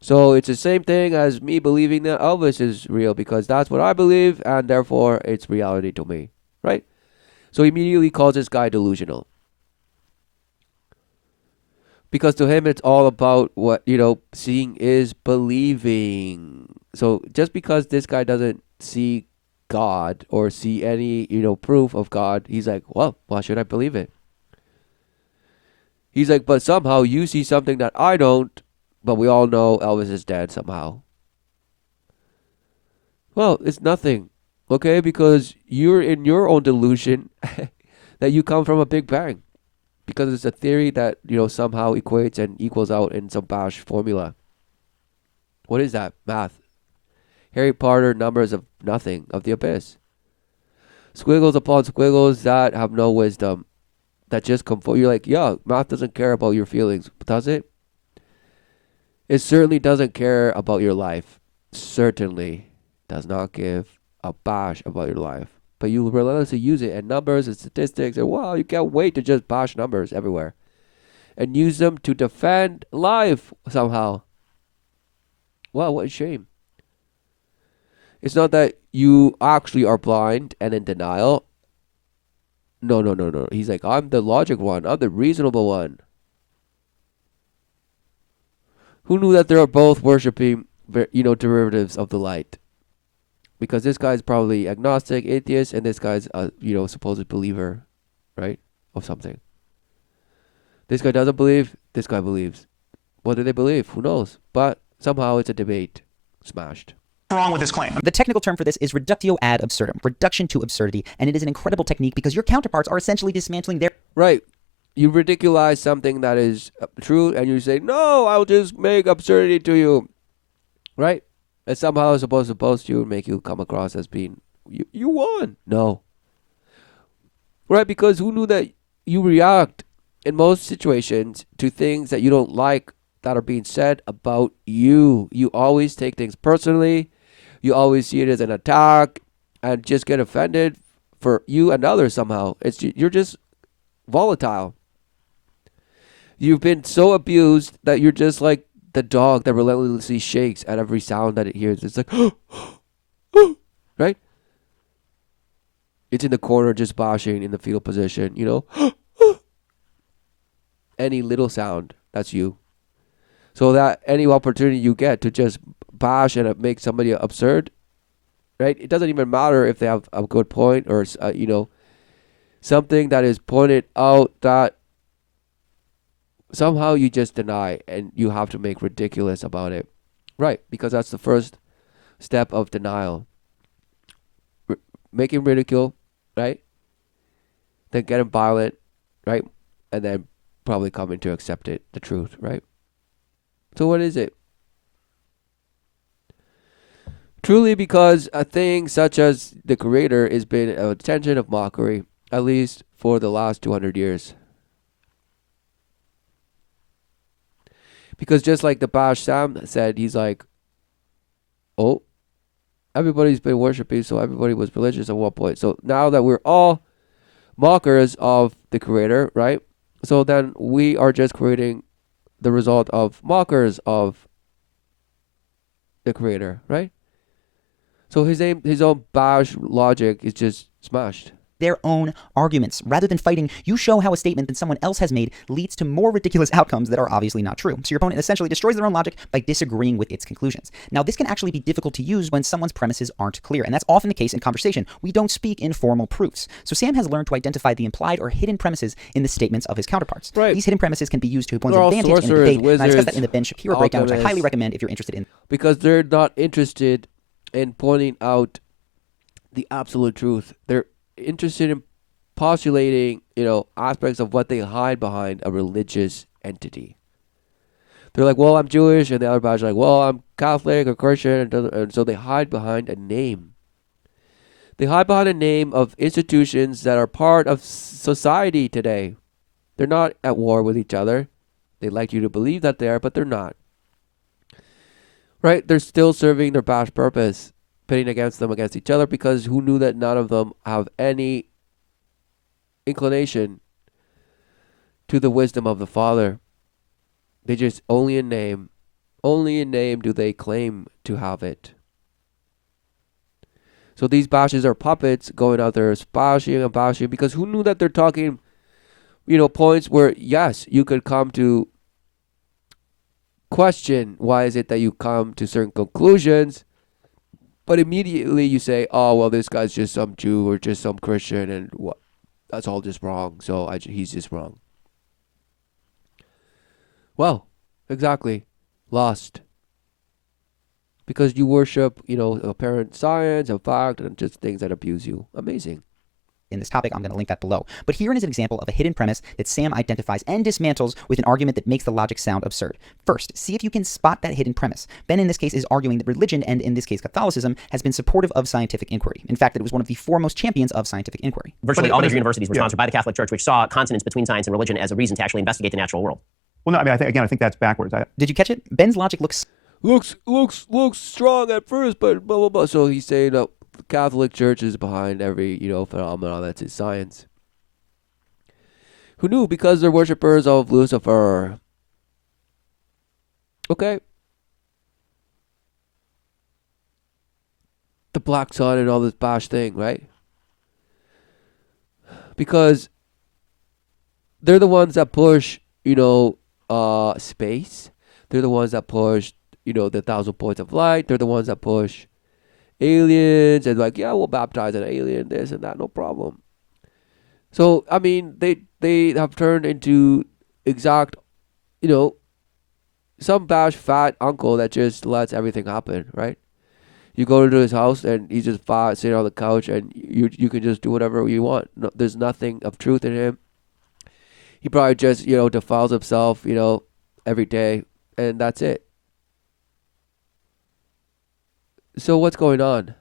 So it's the same thing as me believing that Elvis is real because that's what I believe and therefore it's reality to me, right? So he immediately calls this guy delusional. Because to him it's all about what, seeing is believing. So just because this guy doesn't see God or see any, proof of God, he's like, well, why should I believe it? He's like, but somehow you see something that I don't. But we all know Elvis is dead somehow. Well, it's nothing, okay? Because you're in your own delusion that you come from a Big Bang. Because it's a theory that, somehow equates and equals out in some bash formula. What is that? Math. Harry Potter numbers of nothing, of the abyss. Squiggles upon squiggles that have no wisdom. That just come forth. You're like, yeah, math doesn't care about your feelings, does it? It certainly doesn't care about your life. Certainly does not give a bash about your life. But you relentlessly use it and numbers and statistics and wow, you can't wait to just bash numbers everywhere. And use them to defend life somehow. Wow, what a shame. It's not that you actually are blind and in denial. No. He's like, I'm the logic one. I'm the reasonable one. Who knew that they are both worshipping, derivatives of the light? Because this guy's probably agnostic, atheist, and this guy's a, supposed believer, right? Of something. This guy doesn't believe, this guy believes. What do they believe? Who knows? But somehow it's a debate. Smashed. What's wrong with this claim? The technical term for this is reductio ad absurdum, reduction to absurdity, and it is an incredible technique because your counterparts are essentially dismantling their... Right. You ridiculize something that is true and you say, no, I'll just make absurdity to you. Right? And somehow it's supposed to make you come across as being, you won. No. Right? Because who knew that you react in most situations to things that you don't like that are being said about you. You always take things personally. You always see it as an attack and just get offended for you and others somehow. You're just volatile. You've been so abused that you're just like the dog that relentlessly shakes at every sound that it hears. It's like, right? It's in the corner just bashing in the fetal position, Any little sound, that's you. So that any opportunity you get to just bash and make somebody absurd, right? It doesn't even matter if they have a good point or, something that is pointed out that somehow you just deny and you have to make ridiculous about it. Right, because that's the first step of denial. Making ridicule, right? Then getting violent, right? And then probably coming to accept it, the truth, right? So what is it? Truly because a thing such as the Creator has been an attention of mockery, at least for the last 200 years. Because just like the Bash Sam said, he's like, oh, everybody's been worshiping, so everybody was religious at one point. So now that we're all mockers of the Creator, right? So then we are just creating the result of mockers of the Creator, right? So his own bash logic is just smashed. Their own arguments. Rather than fighting, you show how a statement that someone else has made leads to more ridiculous outcomes that are obviously not true. So your opponent essentially destroys their own logic by disagreeing with its conclusions. Now, this can actually be difficult to use when someone's premises aren't clear, and that's often the case in conversation. We don't speak in formal proofs. So Sam has learned to identify the implied or hidden premises in the statements of his counterparts. Right. These hidden premises can be used to one's They're all advantage in a sorcerers, debate, and I discussed that in the wizards, Ben Shapiro breakdown, which I highly alchemists. recommend if you're interested in. Because they're not interested in pointing out the absolute truth. They're interested in postulating, aspects of what they hide behind a religious entity. They're like, well, I'm Jewish, and the other badge like, well, I'm Catholic or Christian, and so they hide behind a name. They hide behind a name of institutions that are part of society today. They're not at war with each other. They like you to believe that they are, but they're not. Right? They're still serving their bash purpose, pitting against each other, because who knew that none of them have any inclination to the wisdom of the Father. They just only in name do they claim to have it. So these bashes are puppets going out there bashing and bashing, because who knew that they're talking, points where, yes, you could come to question why is it that you come to certain conclusions, but immediately you say, oh, well, this guy's just some Jew or just some Christian, and what? That's all just wrong. So he's just wrong. Well, exactly. Lost. Because you worship, apparent science, a fact, and just things that abuse you. Amazing. In this topic, I'm going to link that below. But herein is an example of a hidden premise that Sam identifies and dismantles with an argument that makes the logic sound absurd. First, see if you can spot that hidden premise. Ben, in this case, is arguing that religion, and in this case Catholicism, has been supportive of scientific inquiry. In fact, that it was one of the foremost champions of scientific inquiry. Virtually all major universities were sponsored by the Catholic Church, which saw consonance between science and religion as a reason to actually investigate the natural world. Well, no, I mean, I think that's backwards. Did you catch it? Ben's logic looks strong at first, but blah blah blah. So he's saying the Catholic Church is behind every phenomenon that's in science. Who knew? Because they're worshippers of Lucifer. Okay. The black sun and all this bash thing, right? Because they're the ones that push, space. They're the ones that push, the 1,000 points of light. They're the ones that push aliens and like, yeah, we'll baptize an alien, this and that, no problem. So, I mean, they have turned into exact, some bash fat uncle that just lets everything happen, right? You go to his house and he's just fat, sitting on the couch, and you can just do whatever you want. No, there's nothing of truth in him. He probably just, defiles himself, every day, and that's it. So what's going on?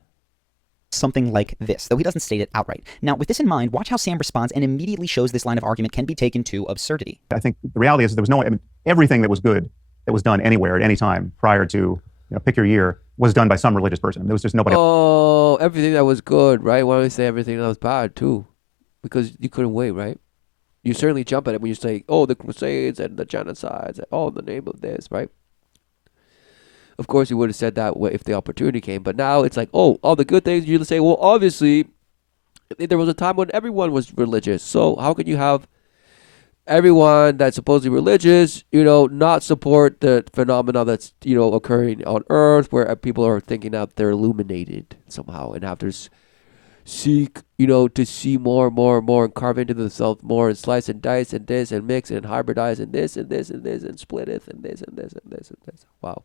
Something like this, though he doesn't state it outright. Now, with this in mind, watch how Sam responds and immediately shows this line of argument can be taken to absurdity. I think the reality is there was everything that was good that was done anywhere at any time prior to, pick your year, was done by some religious person. There was just nobody. Oh, everything that was good, right? Why don't we say everything that was bad too? Because you couldn't wait, right? You certainly jump at it when you say, oh, the Crusades and the genocides, and all in the name of this, right? Of course, you would have said that if the opportunity came. But now it's like, oh, all the good things. You say, well, obviously, there was a time when everyone was religious. So how can you have everyone that's supposedly religious, not support the phenomena that's, occurring on Earth, where people are thinking that they're illuminated somehow and have to seek, to see more and more and more and carve into themselves more and slice and dice and this and mix and hybridize and this and this and this and splitteth and this and this and this and this. Wow.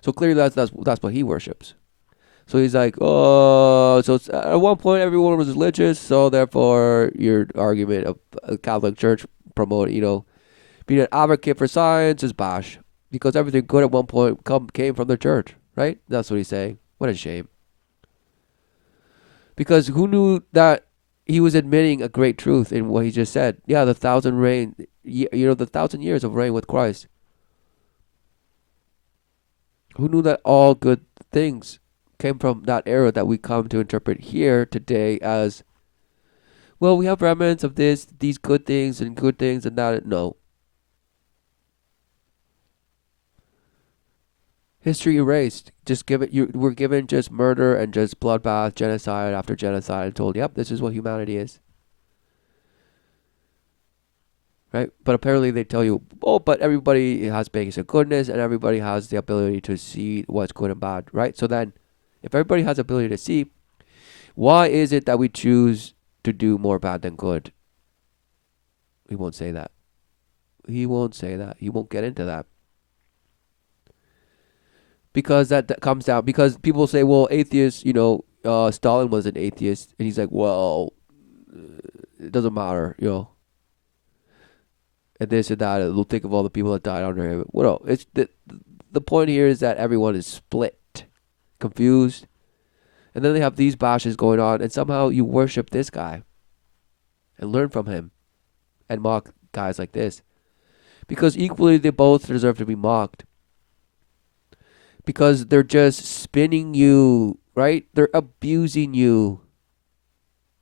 So clearly that's what he worships. So he's like, oh, so at one point everyone was religious, so therefore your argument of the Catholic Church promoting, being an advocate for science is bash. Because everything good at one point came from the church, right? That's what he's saying. What a shame. Because who knew that he was admitting a great truth in what he just said? Yeah, the 1,000 years of reign with Christ. Who knew that all good things came from that era that we come to interpret here today as well, we have remnants of these good things and that. No. History erased. Just give it. We're given just murder and just bloodbath, genocide after genocide, and told, "Yep, this is what humanity is." Right? But apparently they tell you, "Oh, but everybody has basic goodness, and everybody has the ability to see what's good and bad." Right? So then, if everybody has the ability to see, why is it that we choose to do more bad than good? He won't say that. He won't say that. He won't get into that. Because that comes down, because people say, well, atheists, Stalin was an atheist, and he's like, well, it doesn't matter, and this and that, they'll think of all the people that died under him. Well, it's the point here is that everyone is split, confused, and then they have these bashes going on, and somehow you worship this guy, and learn from him, and mock guys like this, because equally they both deserve to be mocked. Because they're just spinning you, right? They're abusing you.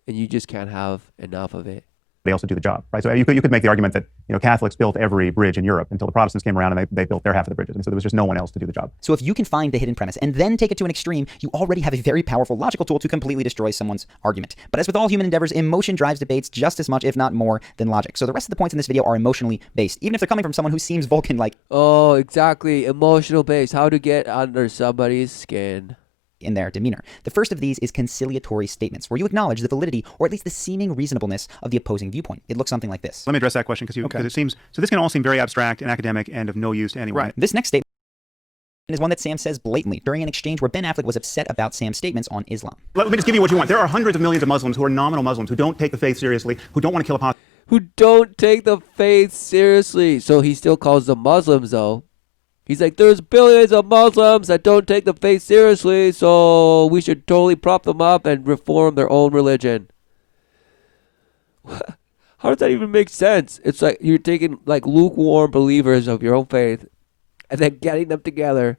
And you just can't have enough of it. They also do the job, right? So you could make the argument that Catholics built every bridge in Europe until the Protestants came around and they built their half of the bridges. And so there was just no one else to do the job. So if you can find the hidden premise and then take it to an extreme, you already have a very powerful logical tool to completely destroy someone's argument. But as with all human endeavors, emotion drives debates just as much, if not more, than logic. So the rest of the points in this video are emotionally based, even if they're coming from someone who seems Vulcan-like. Oh, exactly. Emotional based. How to get under somebody's skin. In their demeanor. The first of these is conciliatory statements, where you acknowledge the validity, or at least the seeming reasonableness, of the opposing viewpoint. It looks something like this. Let me address that question, because it seems, so this can all seem very abstract and academic and of no use to anyone. Right. This next statement is one that Sam says blatantly during an exchange where Ben Affleck was upset about Sam's statements on Islam. Let me just give you what you want. There are hundreds of millions of Muslims who are nominal Muslims, who don't take the faith seriously, who don't want to kill apostates. Who don't take the faith seriously. So he still calls them Muslims, though. He's like, there's billions of Muslims that don't take the faith seriously, so we should totally prop them up and reform their own religion. How does that even make sense? It's like you're taking like lukewarm believers of your own faith and then getting them together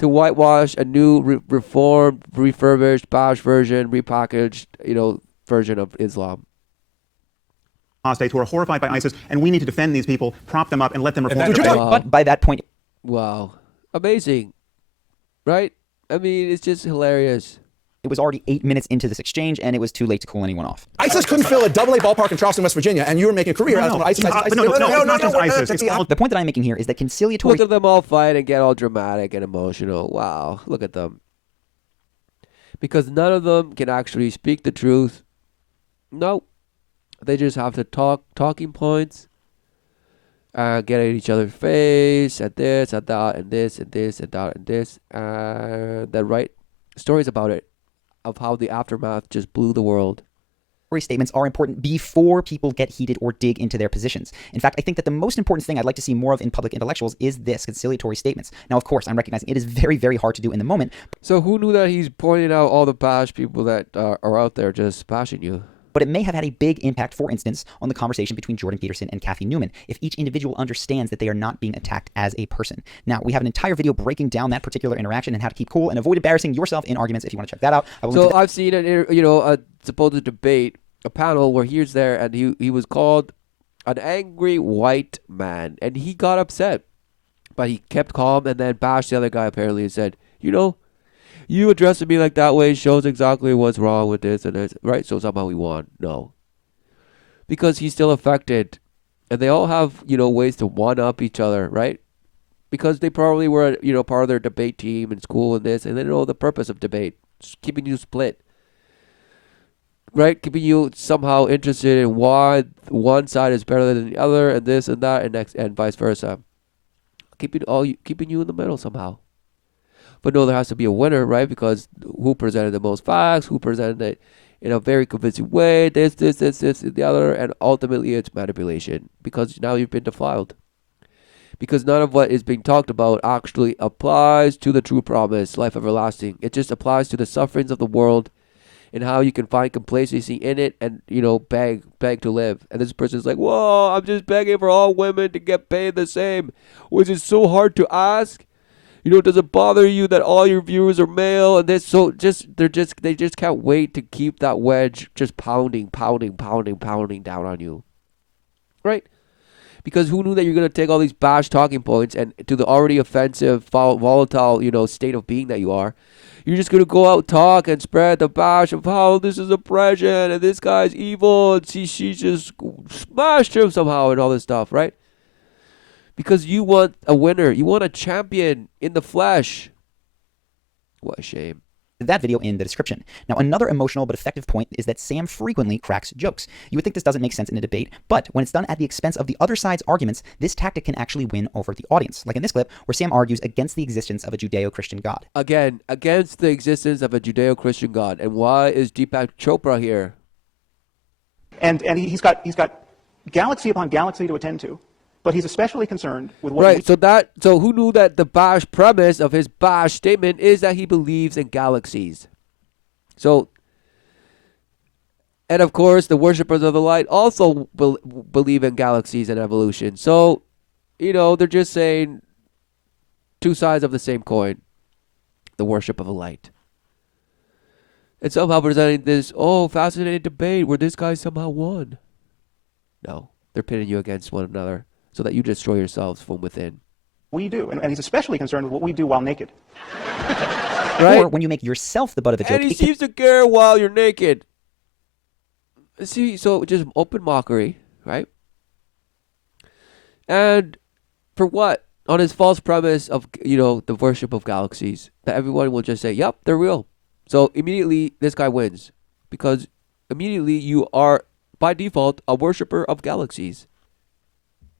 to whitewash a new reformed, refurbished, bashed version, repackaged, version of Islam. Apostates who are horrified by ISIS, and we need to defend these people, prop them up, and let them reform. But by that point... Wow. Amazing. Right? I mean, it's just hilarious. It was already 8 minutes into this exchange, and it was too late to cool anyone off. ISIS couldn't fill a AA ballpark in Charleston, West Virginia, and you were making a career out of ISIS. The point that I'm making here is that conciliatory... Look at them all fight and get all dramatic and emotional. Wow. Look at them. Because none of them can actually speak the truth. No. They just have to talking points. Get at each other's face, at this, at that, and this, and this, and that, and this, and then write stories about it, of how the aftermath just blew the world. Statements are important before people get heated or dig into their positions. In fact, I think that the most important thing I'd like to see more of in public intellectuals is this, conciliatory statements. Now, of course, I'm recognizing it is very, very hard to do in the moment. So who knew that he's pointing out all the bash people that are out there just bashing you? But it may have had a big impact, for instance, on the conversation between Jordan Peterson and Kathy Newman, if each individual understands that they are not being attacked as a person. Now, we have an entire video breaking down that particular interaction and how to keep cool and avoid embarrassing yourself in arguments. If you want to check that out, So I've seen a supposed debate, a panel where he was there, and he was called an angry white man, and he got upset, but he kept calm and then bashed the other guy apparently and said, you addressing me like that way shows exactly what's wrong with this and this, right? So somehow we won. No. Because he's still affected. And they all have, ways to one-up each other, right? Because they probably were, part of their debate team in school and this, and they know the purpose of debate. Just keeping you split. Right? Keeping you somehow interested in why one side is better than the other and this and that and vice versa. Keeping you in the middle somehow. But no, there has to be a winner, right? Because who presented the most facts, who presented it in a very convincing way, this, the other, and ultimately it's manipulation. Because now you've been defiled. Because none of what is being talked about actually applies to the true promise, life everlasting. It just applies to the sufferings of the world and how you can find complacency in it and, beg to live. And this person's like, whoa, I'm just begging for all women to get paid the same, which is so hard to ask. Does it bother you that all your viewers are male and this? So they just can't wait to keep that wedge just pounding down on you, right? Because who knew that you're gonna take all these bash talking points and to the already offensive, volatile, state of being that you are, you're just gonna go out talk and spread the bash of how this is oppression and this guy's evil and she just smashed him somehow and all this stuff, right? Because you want a winner. You want a champion in the flesh. What a shame. That video in the description. Now, another emotional but effective point is that Sam frequently cracks jokes. You would think this doesn't make sense in a debate, but when it's done at the expense of the other side's arguments, this tactic can actually win over the audience. Like in this clip, where Sam argues against the existence of a Judeo-Christian God. Again, against the existence of a Judeo-Christian God. And why is Deepak Chopra here? And he's got galaxy upon galaxy to attend to. But he's especially concerned with what... Right, so who knew that the bash premise of his bash statement is that he believes in galaxies? So, and of course, the worshippers of the light also believe in galaxies and evolution. So, they're just saying two sides of the same coin. The worship of the light. And somehow presenting this, fascinating debate where this guy somehow won. No, they're pitting you against one another, so that you destroy yourselves from within. We do, and he's especially concerned with what we do while naked. Right? Or when you make yourself the butt of a joke. And he seems to care while you're naked. See, so just open mockery, right? And for what? On his false premise of, the worship of galaxies, that everyone will just say, yep, they're real. So immediately this guy wins, because immediately you are, by default, a worshiper of galaxies.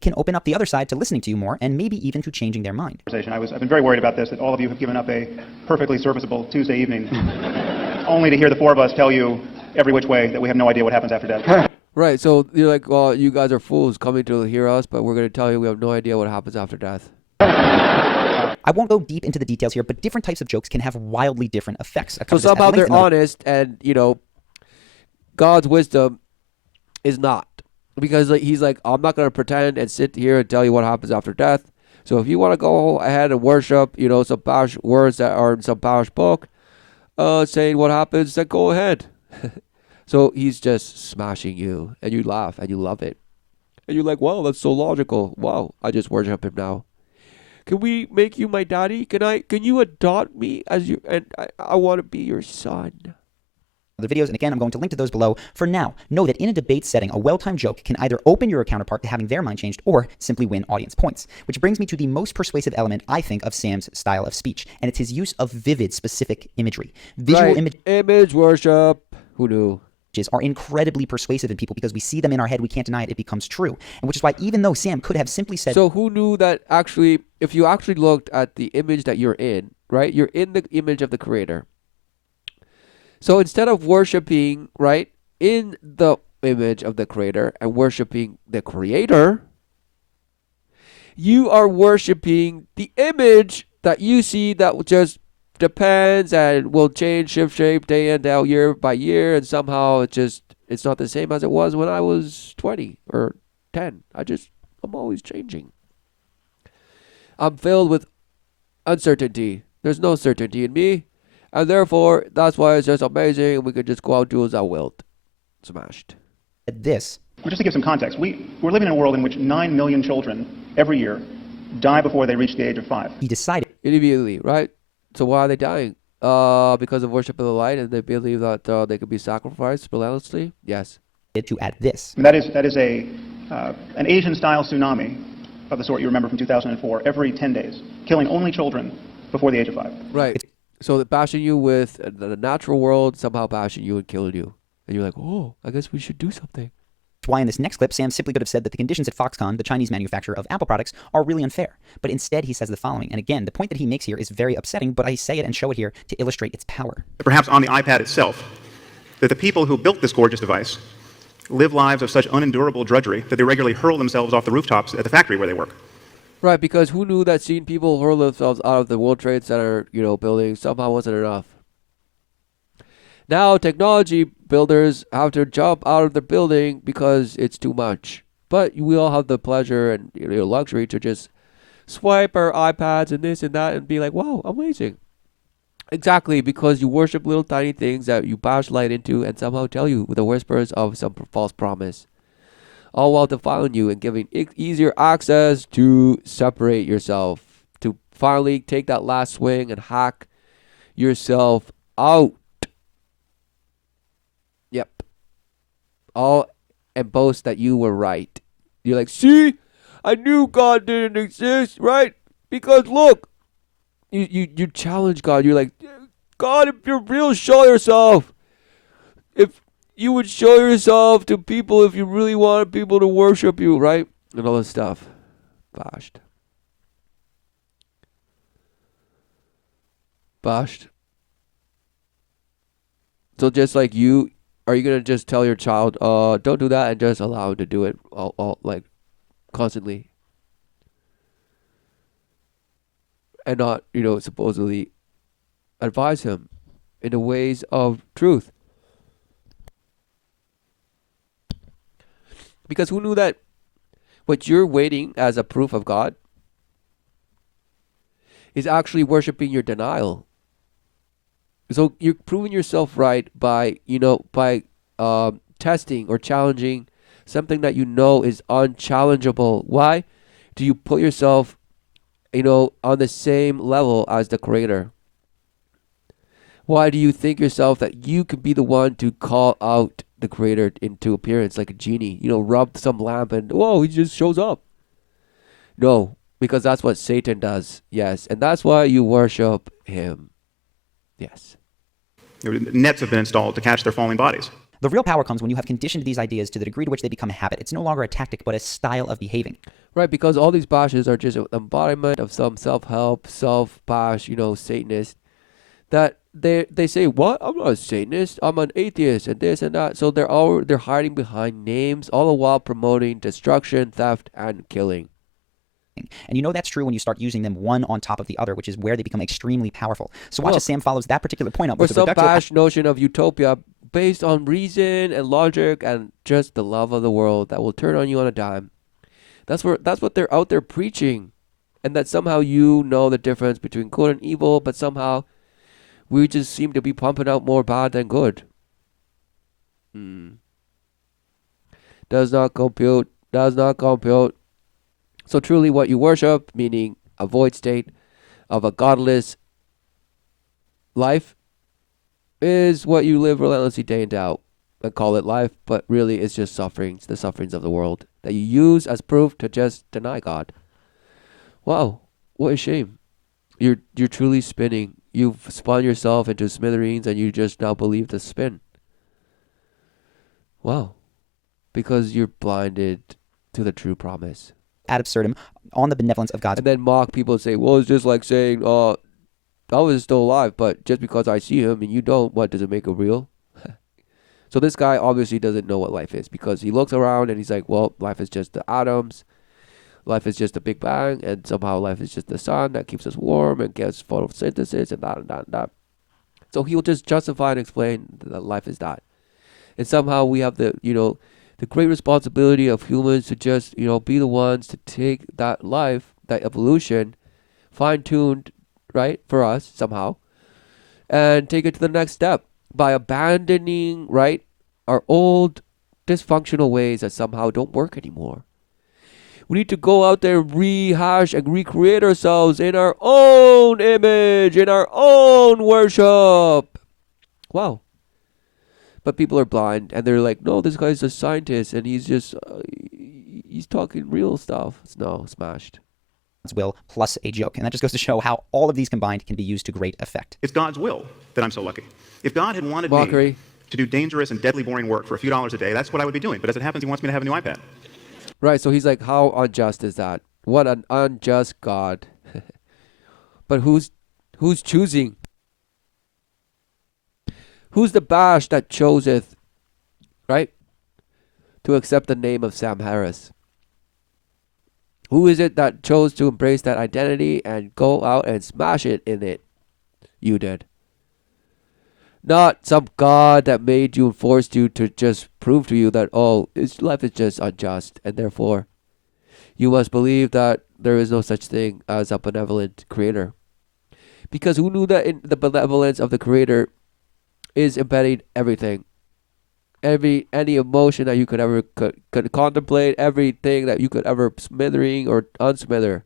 Can open up the other side to listening to you more and maybe even to changing their mind. I've been very worried about this, that all of you have given up a perfectly serviceable Tuesday evening only to hear the four of us tell you every which way that we have no idea what happens after death. Right, so you're like, well, you guys are fools coming to hear us, but we're going to tell you we have no idea what happens after death. I won't go deep into the details here, but different types of jokes can have wildly different effects. So somehow they're honest and, God's wisdom is not. Because he's like, I'm not going to pretend and sit here and tell you what happens after death. So if you want to go ahead and worship, some bash words that are in some bash book, saying what happens, then go ahead. So he's just smashing you, and you laugh, and you love it. And you're like, wow, that's so logical. Wow, I just worship him now. Can we make you my daddy? Can you adopt me as you? And I want to be your son. The videos, and again, I'm going to link to those below. For now, know that in a debate setting, a well-timed joke can either open your counterpart to having their mind changed or simply win audience points. Which brings me to the most persuasive element, I think, of Sam's style of speech, and it's his use of vivid, specific imagery. Visual image worship. Who knew? Are incredibly persuasive in people because we see them in our head, we can't deny it, it becomes true. And which is why even though Sam could have simply said... So who knew that actually, if you actually looked at the image that you're in, right? You're in the image of the creator. So instead of worshiping, right, in the image of the creator and worshiping the creator, you are worshiping the image that you see that just depends and will change, shift shape day in, day out, year by year, and somehow it's not the same as it was when I was 20 or 10. I'm always changing. I'm filled with uncertainty. There's no certainty in me. And therefore, that's why it's just amazing and we could just go out and do as I wilt. Smashed. Just to give some context, we're living in a world in which 9 million children every year die before they reach the age of 5. He decided. Immediately, right? So why are they dying? Because of worship of the light and they believe that they could be sacrificed relentlessly? Yes. To add this. And that is an Asian-style tsunami of the sort you remember from 2004 every 10 days, killing only children before the age of 5. Right. So they're bashing you with the natural world, somehow bashing you and killing you. And you're like, oh, I guess we should do something. That's why in this next clip, Sam simply could have said that the conditions at Foxconn, the Chinese manufacturer of Apple products, are really unfair. But instead, he says the following. And again, the point that he makes here is very upsetting, but I say it and show it here to illustrate its power. Perhaps on the iPad itself, that the people who built this gorgeous device live lives of such unendurable drudgery that they regularly hurl themselves off the rooftops at the factory where they work. Right, because who knew that seeing people hurl themselves out of the World Trade Center, building somehow wasn't enough. Now technology builders have to jump out of the building because it's too much. But we all have the pleasure and luxury to just swipe our iPads and this and that and be like, wow, amazing. Exactly, because you worship little tiny things that you bash light into and somehow tell you with the whispers of some false promise, all while defiling you and giving easier access to separate yourself, to finally take that last swing and hack yourself out. Yep. All and boast that you were right. You're like, see, I knew God didn't exist, right? Because look, you challenge God. You're like, God, if you're real, show yourself. If you would show yourself to people, if you really wanted people to worship you, right? And all this stuff. Bashed. So just like you, are you gonna just tell your child, don't do that, and just allow him to do it all like constantly, and not, supposedly advise him in the ways of truth? Because who knew that what you're waiting as a proof of God is actually worshiping your denial? So you're proving yourself right by testing or challenging something that you know is unchallengeable. Why do you put yourself, on the same level as the Creator? Why do you think yourself that you could be the one to call out the Creator into appearance like a genie? Rub some lamp and, whoa, he just shows up. No, because that's what Satan does. Yes, and that's why you worship him. Yes. Nets have been installed to catch their falling bodies. The real power comes when you have conditioned these ideas to the degree to which they become a habit. It's no longer a tactic, but a style of behaving. Right, because all these bashes are just an embodiment of some self-help, self-bash, Satanist, that they say, what? I'm not a Satanist, I'm an atheist, and this and that. So they're hiding behind names, all the while promoting destruction, theft, and killing. And that's true when you start using them one on top of the other, which is where they become extremely powerful. So watch as Sam follows that particular point up with with some bash notion of utopia based on reason and logic and just the love of the world that will turn on you on a dime. That's what they're out there preaching. And that somehow the difference between good and evil, but somehow we just seem to be pumping out more bad than good. Does not compute. So truly what you worship, meaning a void state of a godless life, is what you live relentlessly day in day out and call it life, but really it's just sufferings, the sufferings of the world that you use as proof to just deny God. Wow, what a shame. You're truly spinning. You've spun yourself into smithereens and you just now believe the spin. Wow. Because you're blinded to the true promise. Ad absurdum on the benevolence of God. And then mock people and say, well, it's just like saying, Elvis is still alive, but just because I see him and you don't, what does it make it real? So this guy obviously doesn't know what life is, because he looks around and he's like, well, life is just the atoms. Life is just the Big Bang, and somehow life is just the sun that keeps us warm and gets photosynthesis and that and that and that. So he'll just justify and explain that life is that. And somehow we have the great responsibility of humans to just, be the ones to take that life, that evolution, fine-tuned, right, for us somehow, and take it to the next step by abandoning, right, our old dysfunctional ways that somehow don't work anymore. We need to go out there, rehash and recreate ourselves in our own image, in our own worship. Wow. But people are blind, and they're like, no, this guy's a scientist, and he's just, he's talking real stuff. No, smashed. Will plus a joke. And that just goes to show how all of these combined can be used to great effect. It's God's will that I'm so lucky. If God had wanted me to do dangerous and deadly boring work for a few dollars a day, that's what I would be doing. But as it happens, he wants me to have a new iPad. Right, so he's like, how unjust is that? What an unjust God. But who's choosing? Who's the bash that chooseth, right, to accept the name of Sam Harris? Who is it that chose to embrace that identity and go out and smash it in it? You did. Not some God that made you and forced you to just prove to you that, life is just unjust, and therefore You must believe that there is no such thing as a benevolent creator. Because who knew that in the benevolence of the creator is embedded everything? Any emotion that you could ever could contemplate, everything that you could ever smithering or unsmither.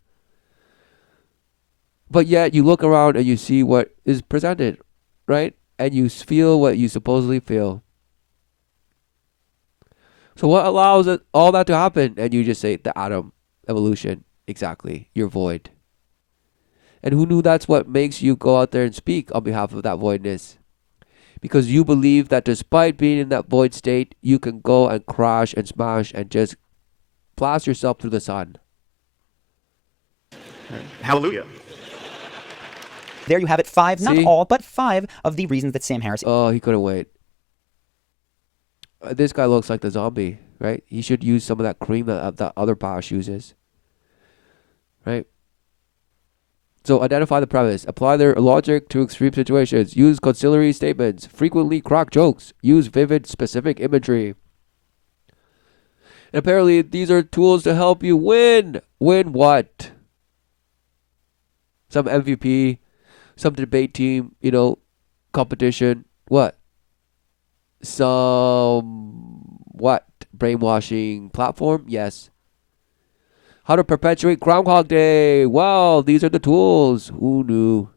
But yet you look around and you see what is presented, right? And you feel what you supposedly feel. So what allows all that to happen? And you just say the atom, evolution, exactly. You're void. And who knew that's what makes you go out there and speak on behalf of that voidness? Because you believe that despite being in that void state, you can go and crash and smash and just blast yourself through the sun. Hallelujah. There you have it. 5, not See? all, but 5 of the reasons that Sam Harris... Oh, he couldn't wait. This guy looks like the zombie, right? He should use some of that cream that other Bosch uses. Right? So identify the premise. Apply their logic to extreme situations. Use conciliatory statements. Frequently crack jokes. Use vivid, specific imagery. And apparently these are tools to help you win. Win what? Some MVP, some debate team, competition. What? Some, what? Brainwashing platform? Yes. How to perpetuate Groundhog Day. Wow, these are the tools. Who knew?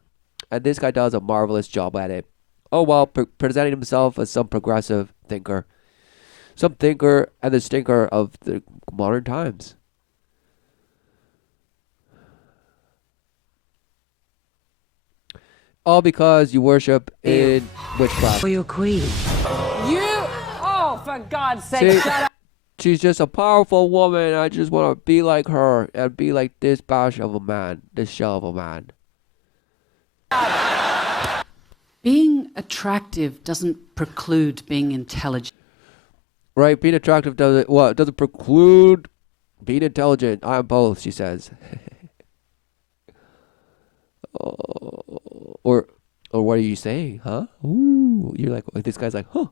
And this guy does a marvelous job at it. Oh, well, presenting himself as some progressive thinker. Some thinker and the stinker of the modern times. All because you worship in witchcraft. For your queen. For God's sake, See? shut up. She's just a powerful woman. I just want to be like her and be like this bash of a man, this shell of a man. Being attractive doesn't preclude being intelligent. Right, being attractive doesn't preclude being intelligent. I am both, she says. Or what are you saying, huh? Ooh, you're like, this guy's like, huh.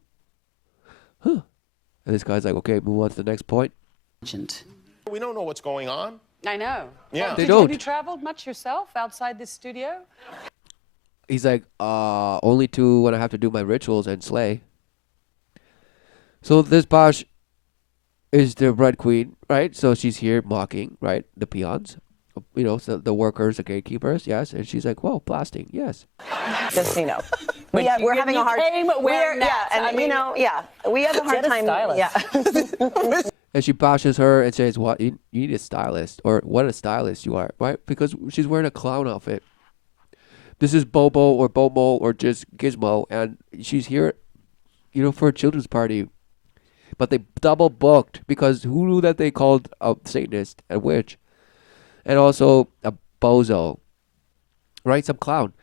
And this guy's like, okay, move on to the next point. We don't know what's going on. I know. Yeah. They don't. Have you traveled much yourself outside this studio? He's like, only to when I have to do my rituals and slay. So this Bosch is the Red Queen, right? So she's here mocking, right? The peons, so the workers, the gatekeepers, yes. And she's like, whoa, blasting, yes. Just so you know. We're having a hard time. We have a hard time. Yeah. And she bashes her and says, what, you need a stylist, or what a stylist you are, right? Because she's wearing a clown outfit. This is Bobo or Bobo or just Gizmo, and she's here, for a children's party. But they double booked because who knew that they called a Satanist a witch? And also a bozo, right? Some clown.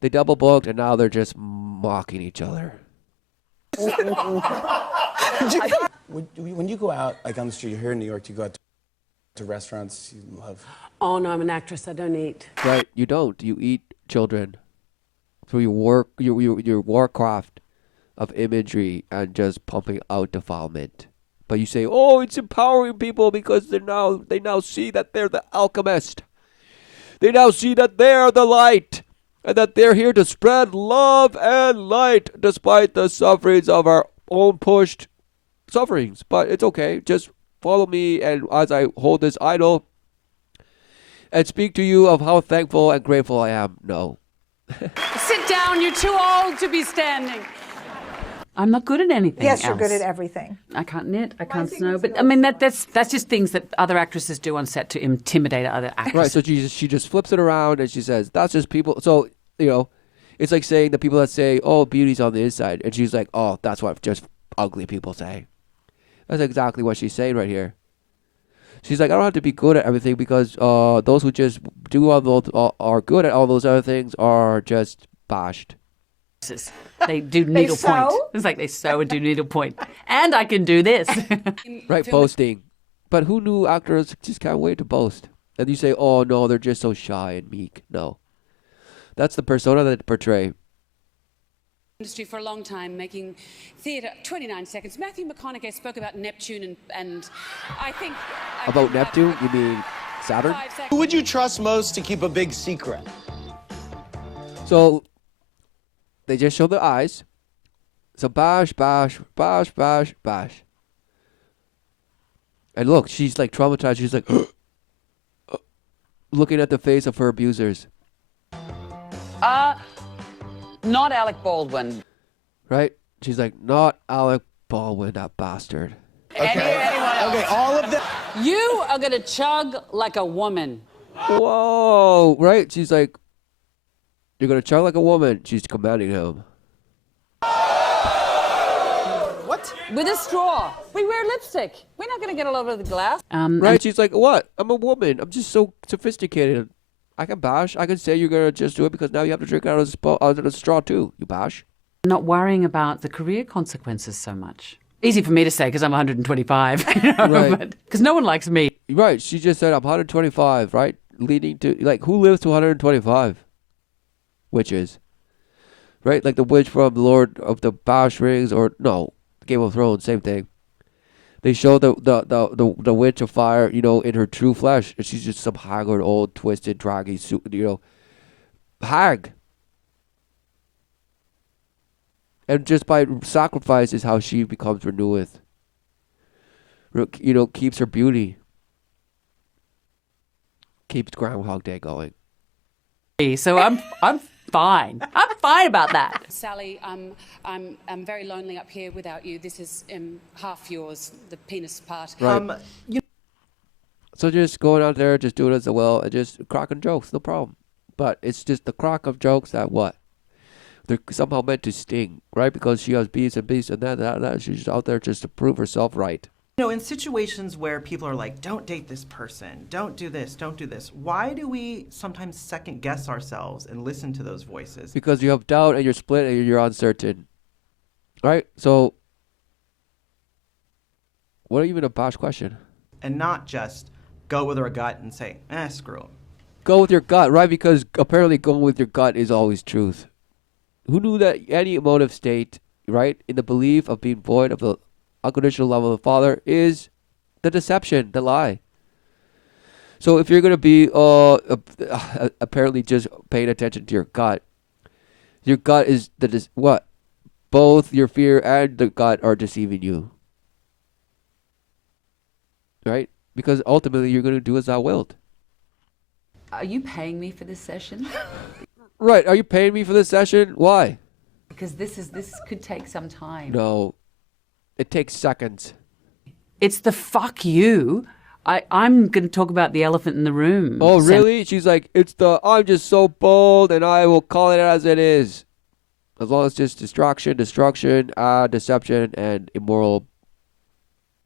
They double booked and now they're just mocking each other. When you go out, like on the street, you're here in New York, you go out to restaurants you love. Oh, no, I'm an actress. I don't eat. Right, you don't. You eat children through your warcraft of imagery and just pumping out defilement. But you say, oh, it's empowering people because they now see that they're the alchemist. They now see that they're the light and that they're here to spread love and light despite the sufferings of our own pushed sufferings. But it's okay. Just follow me, and as I hold this idol and speak to you of how thankful and grateful I am. No. Sit down. You're too old to be standing. I'm not good at anything Yes, you're else. good at everything. I can't knit, I can't snow, but I mean that's just things that other actresses do on set to intimidate other actresses. Right, so she just flips it around and she says, that's just people. So, it's like saying the people that say, oh, beauty's on the inside. And she's like, oh, that's what just ugly people say. That's exactly what she's saying right here. She's like, I don't have to be good at everything because those who just do all those, are good at all those other things are just bashed. They do needlepoint. It's like they sew and do needlepoint. And I can do this. Right, boasting. But who knew actors just can't wait to boast? And you say, oh, no, they're just so shy and meek. No. That's the persona that they portray. industry for a long time, making theatre 29 seconds. Matthew McConaughey spoke about Neptune, and I think... About Neptune? You mean Saturn? Who would you trust most to keep a big secret? So, they just show the eyes. So bash, bash, bash, bash, bash. And look, she's like traumatized. She's like looking at the face of her abusers. Not Alec Baldwin. Right? She's like, not Alec Baldwin, that bastard. Okay, all of them. You are going to chug like a woman. Whoa! Right? She's like, you're going to chug like a woman. She's commanding him. What? With a straw. We wear lipstick. We're not going to get all over the glass. Right? She's like, what? I'm a woman. I'm just so sophisticated. I can bash. I can say you're going to just do it because now you have to drink out of the straw too. You bash. Not worrying about the career consequences so much. Easy for me to say because I'm 125. Right. Because no one likes me. Right. She just said I'm 125, right? Leading to, like, who lives to 125? Witches. Right? Like the witch from Lord of the Bash Rings, or no, Game of Thrones, same thing. They show the witch of fire, in her true flesh. And she's just some haggard, old, twisted, draggy, hag. And just by sacrifice is how she becomes reneweth. Keeps her beauty. Keeps Groundhog Day going. So I'm fine. I'm fine about that. Sally, I'm very lonely up here without you. This is half yours, the penis part. Right. So just going out there, just doing it as well, and just cracking jokes, no problem. But it's just the crack of jokes that what? They're somehow meant to sting, right? Because she has beats and that. She's out there just to prove herself right. In situations where people are like, don't date this person, don't do this, don't do this, why do we sometimes second guess ourselves and listen to those voices? Because you have doubt and you're split and you're uncertain. Right? So, what even a bash question? And not just go with our gut and say, screw 'em. Go with your gut, right? Because apparently going with your gut is always truth. Who knew that any emotive state, right, in the belief of being void of the unconditional love of the Father is the deception, the lie. So if you're going to be apparently just paying attention to your gut is what? Both your fear and the gut are deceiving you. Right? Because ultimately you're going to do as thou wilt. Are you paying me for this session? Right. Are you paying me for this session? Why? Because this could take some time. No. It takes seconds. It's the fuck you. I'm going to talk about the elephant in the room. Oh, really? She's like, I'm just so bold and I will call it as it is. As long as it's just destruction, deception, and immoral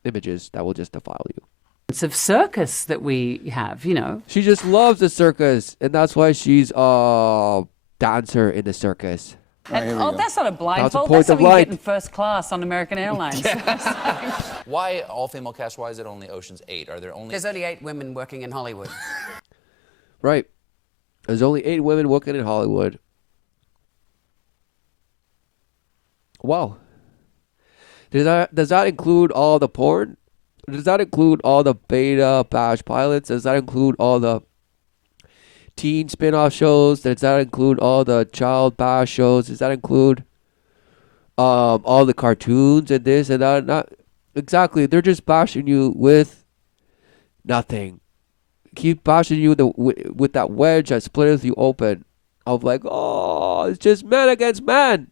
images that will just defile you. It's a circus that we have, She just loves the circus, and that's why she's a dancer in the circus. That's not a blindfold. That's That's something you get in first class on American Airlines. Why all female cast? Why is it only Ocean's 8? Are there only... There's only 8 women working in Hollywood. Right. There's only 8 women working in Hollywood. Wow. Does that include all the porn? Does that include all the beta bash pilots? Does that include all the teen spin-off shows? Does that include all the child bash shows? Does that include all the cartoons and this and that? Not exactly. They're just bashing you with nothing. Keep bashing you with that wedge that splits you open of like, oh, it's just men against men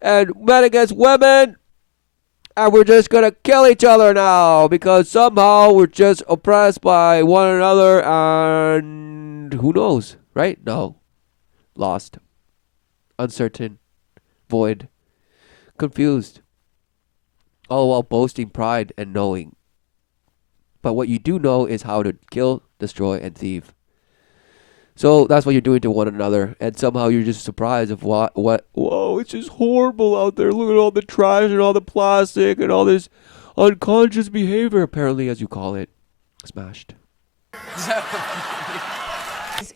and men against women. And we're just going to kill each other now because somehow we're just oppressed by one another and who knows, right? No. Lost. Uncertain. Void. Confused. All while boasting pride and knowing. But what you do know is how to kill, destroy, and thieve. So that's what you're doing to one another, and somehow you're just surprised of what, whoa, it's just horrible out there. Look at all the trash and all the plastic and all this unconscious behavior, apparently, as you call it, smashed.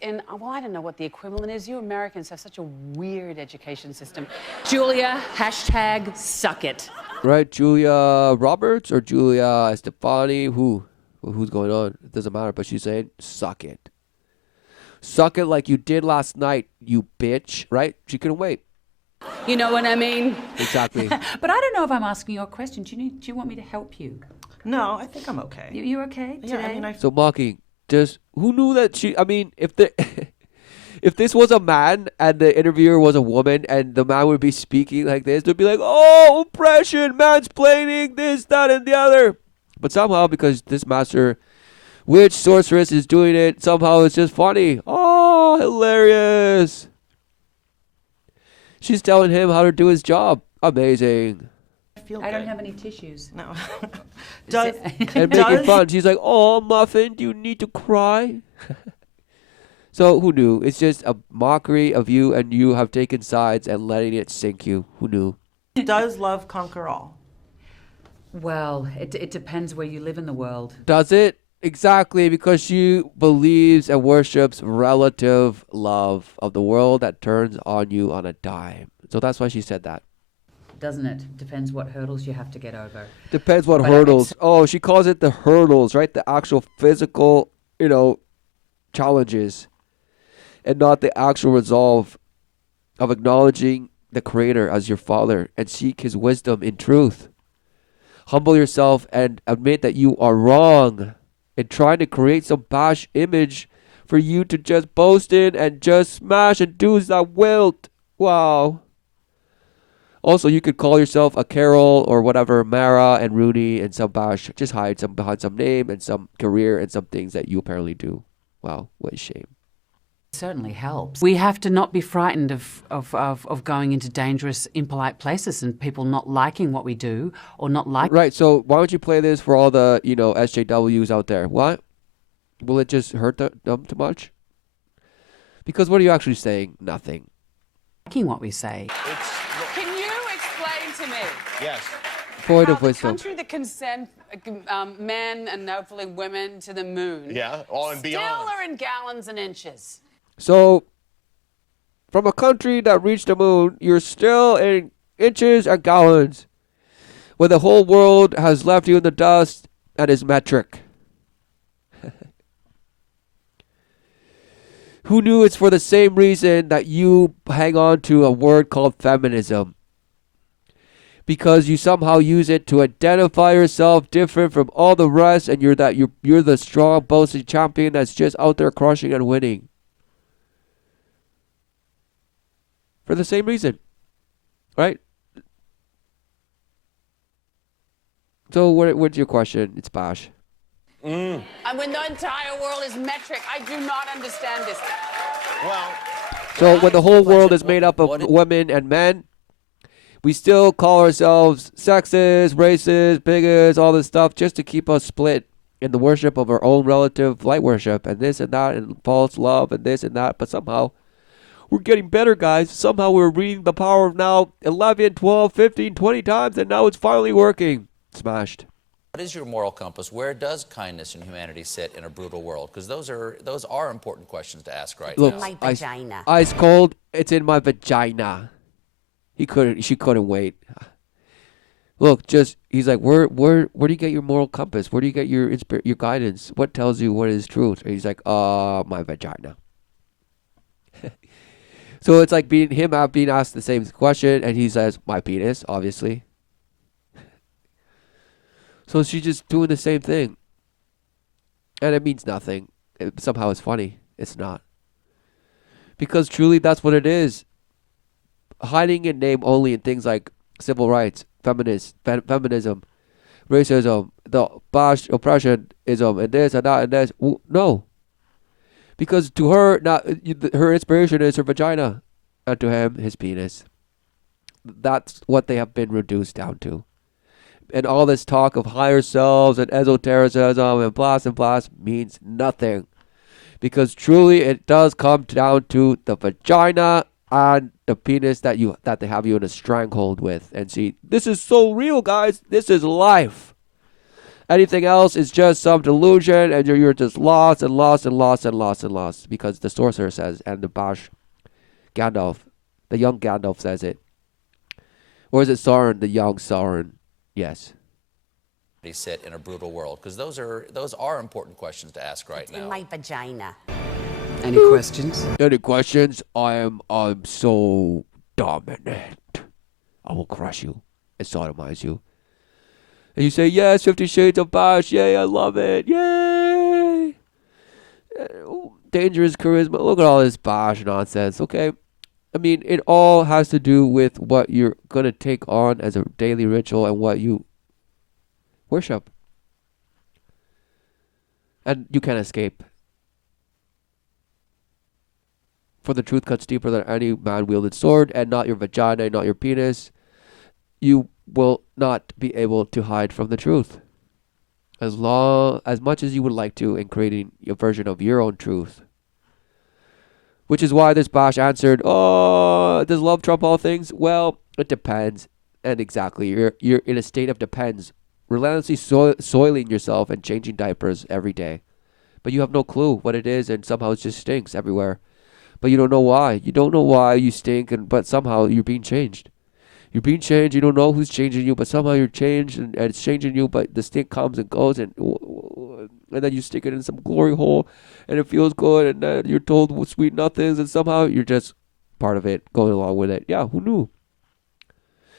Well, I don't know what the equivalent is. You Americans have such a weird education system. Julia, hashtag suck it. Right, Julia Roberts or Julia Stefani? Who's going on? It doesn't matter, but she's saying, suck it. Suck it like you did last night, you bitch. Right? She couldn't wait. You know what I mean? Exactly. But I don't know if I'm asking you a question. Do you want me to help you? No, I think I'm okay. You okay today? Yeah, I mean, So mocking, just who knew that she? I mean, if this was a man and the interviewer was a woman and the man would be speaking like this, they'd be like, "Oh, oppression, mansplaining, this, that, and the other." But somehow, because this master witch sorceress is doing it, somehow it's just funny. Oh, hilarious! She's telling him how to do his job. Amazing. I don't have any tissues. No. And making fun. She's like, "Oh, Muffin, do you need to cry?" So who knew? It's just a mockery of you, and you have taken sides and letting it sink you. Who knew? Does love conquer all? Well, it depends where you live in the world. Does it? Exactly, because she believes and worships relative love of the world that turns on you on a dime. So that's why she said that. Doesn't it? Depends what hurdles you have to get over. Depends what But hurdles. Oh, she calls it the hurdles, right? The actual physical, challenges. And not the actual resolve of acknowledging the Creator as your Father and seek His wisdom in truth. Humble yourself and admit that you are wrong in trying to create some bash image for you to just boast in and just smash and do that wilt. Wow. Also, you could call yourself a Carol or whatever, Mara and Rooney and some bash. Just hide some behind some name and some career and some things that you apparently do. Wow, what a shame. Certainly helps. We have to not be frightened of going into dangerous, impolite places and people not liking what we do or not liking. Right, so why don't you play this for all the, SJWs out there? What? Will it just hurt them too much? Because what are you actually saying? Nothing. Liking what we say. Can you explain to me? Yes. Point how of the wisdom. country that can send men and hopefully women to the moon. Yeah, all and beyond. Still are in gallons and inches. So, from a country that reached the moon, you're still in inches and gallons, when the whole world has left you in the dust and is metric. Who knew it's for the same reason that you hang on to a word called feminism? Because you somehow use it to identify yourself different from all the rest, and you're the strong, boasting champion that's just out there crushing and winning. For the same reason, right? So what's your question? It's Bash. And when the entire world is metric, I do not understand this. Well, so when the whole world is made up of women and men, we still call ourselves sexist, racist, bigots, all this stuff just to keep us split in the worship of our own relative light worship and this and that and false love and this and that. But somehow we're getting better, guys. Somehow we're reading The Power of Now 11, 12, 15, 20 times, and now it's finally working. Smashed. What is your moral compass? Where does kindness and humanity sit in a brutal world? Because those are important questions to ask right Look, now. My vagina. Ice cold. It's in my vagina. She couldn't wait. Look, he's like, where do you get your moral compass? Where do you get your guidance? What tells you what is truth? And he's like, my vagina. So it's like being asked the same question, and he says, my penis, obviously. So she's just doing the same thing. And it means nothing. Somehow it's funny. It's not. Because truly that's what it is. Hiding in name only in things like civil rights, feminism, racism, the Bosch oppressionism, and this and that and this. No. Because to her, her inspiration is her vagina. And to him, his penis. That's what they have been reduced down to. And all this talk of higher selves and esotericism and blast means nothing. Because truly it does come down to the vagina and the penis that they have you in a stranglehold with. And see, this is so real, guys. This is life. Anything else is just some delusion, and you're just lost and lost and lost and lost and lost, because the sorcerer says, and the Bash, Gandalf, the young Gandalf says it. Or is it Sauron, the young Sauron? Yes. Sit in a brutal world? Because those are important questions to ask right now. In my vagina. Any questions? Any questions? I'm so dominant. I will crush you and sodomize you. And you say, yes, 50 Shades of Bash. Yay, I love it. Yay. Dangerous charisma. Look at all this Bash nonsense, okay? I mean, it all has to do with what you're going to take on as a daily ritual and what you worship. And you can't escape. For the truth cuts deeper than any man-wielded sword, and not your vagina, not your penis. You will not be able to hide from the truth. As much as you would like to, in creating a version of your own truth. Which is why this Bash answered, oh, does love trump all things? Well, it depends. And exactly, you're in a state of depends. Relentlessly soiling yourself and changing diapers every day. But you have no clue what it is, and somehow it just stinks everywhere. But you don't know why. You don't know why you stink, but somehow you're being changed. You're being changed. You don't know who's changing you, but somehow you're changed, and it's changing you. But the stink comes and goes, and then you stick it in some glory hole, and it feels good, and then you're told sweet nothings, and somehow you're just part of it, going along with it. Yeah, who knew?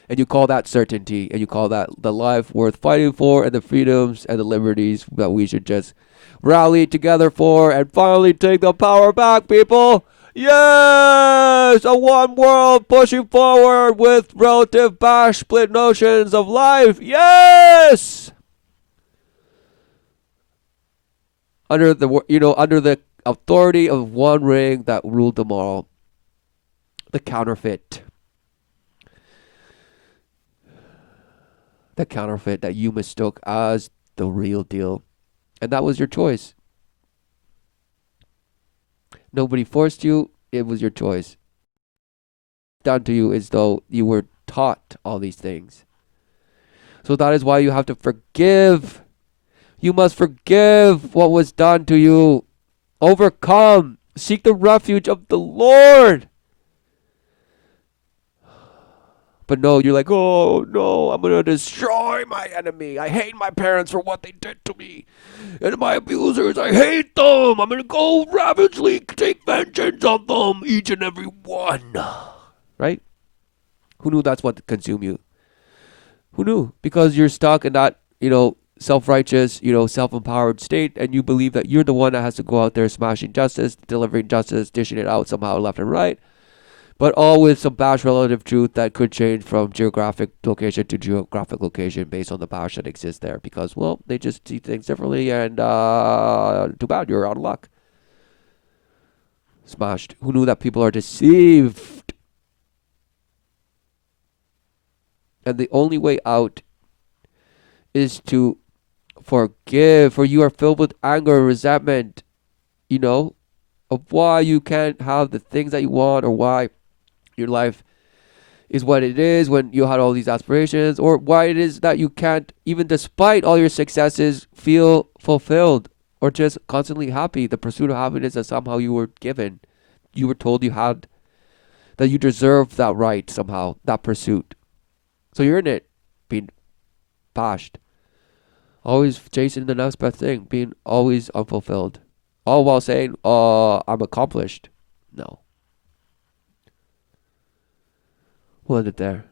And you call that certainty, and you call that the life worth fighting for, and the freedoms and the liberties that we should just rally together for, and finally take the power back, people. Yes! A one world pushing forward with relative Bash split notions of life. Yes! Under the authority of one ring that ruled them all. The counterfeit. The counterfeit that you mistook as the real deal. And that was your choice. Nobody forced you. It was your choice. Done to you as though you were taught all these things. So that is why you have to forgive. You must forgive what was done to you. Overcome. Seek the refuge of the Lord. But no, you're like, oh no, I'm going to destroy my enemy. I hate my parents for what they did to me. And my abusers, I hate them. I'm going to go ravagely take vengeance on them, each and every one. Right? Who knew that's what consumed you? Who knew? Because you're stuck in that, self-righteous, self-empowered state, and you believe that you're the one that has to go out there smashing justice, delivering justice, dishing it out somehow left and right. But all with some Bash relative truth that could change from geographic location to geographic location based on the Bash that exists there. Because, well, they just see things differently, and too bad, you're out of luck. Smashed. Who knew that people are deceived? And the only way out is to forgive, for you are filled with anger and resentment, of why you can't have the things that you want, or why your life is what it is when you had all these aspirations, or why it is that you can't, even despite all your successes, feel fulfilled or just constantly happy. The pursuit of happiness that somehow you were given. You were told you had, that you deserve that right somehow, that pursuit. So you're in it, being bashed. Always chasing the next best thing, being always unfulfilled. All while saying, I'm accomplished. No. We'll end it there.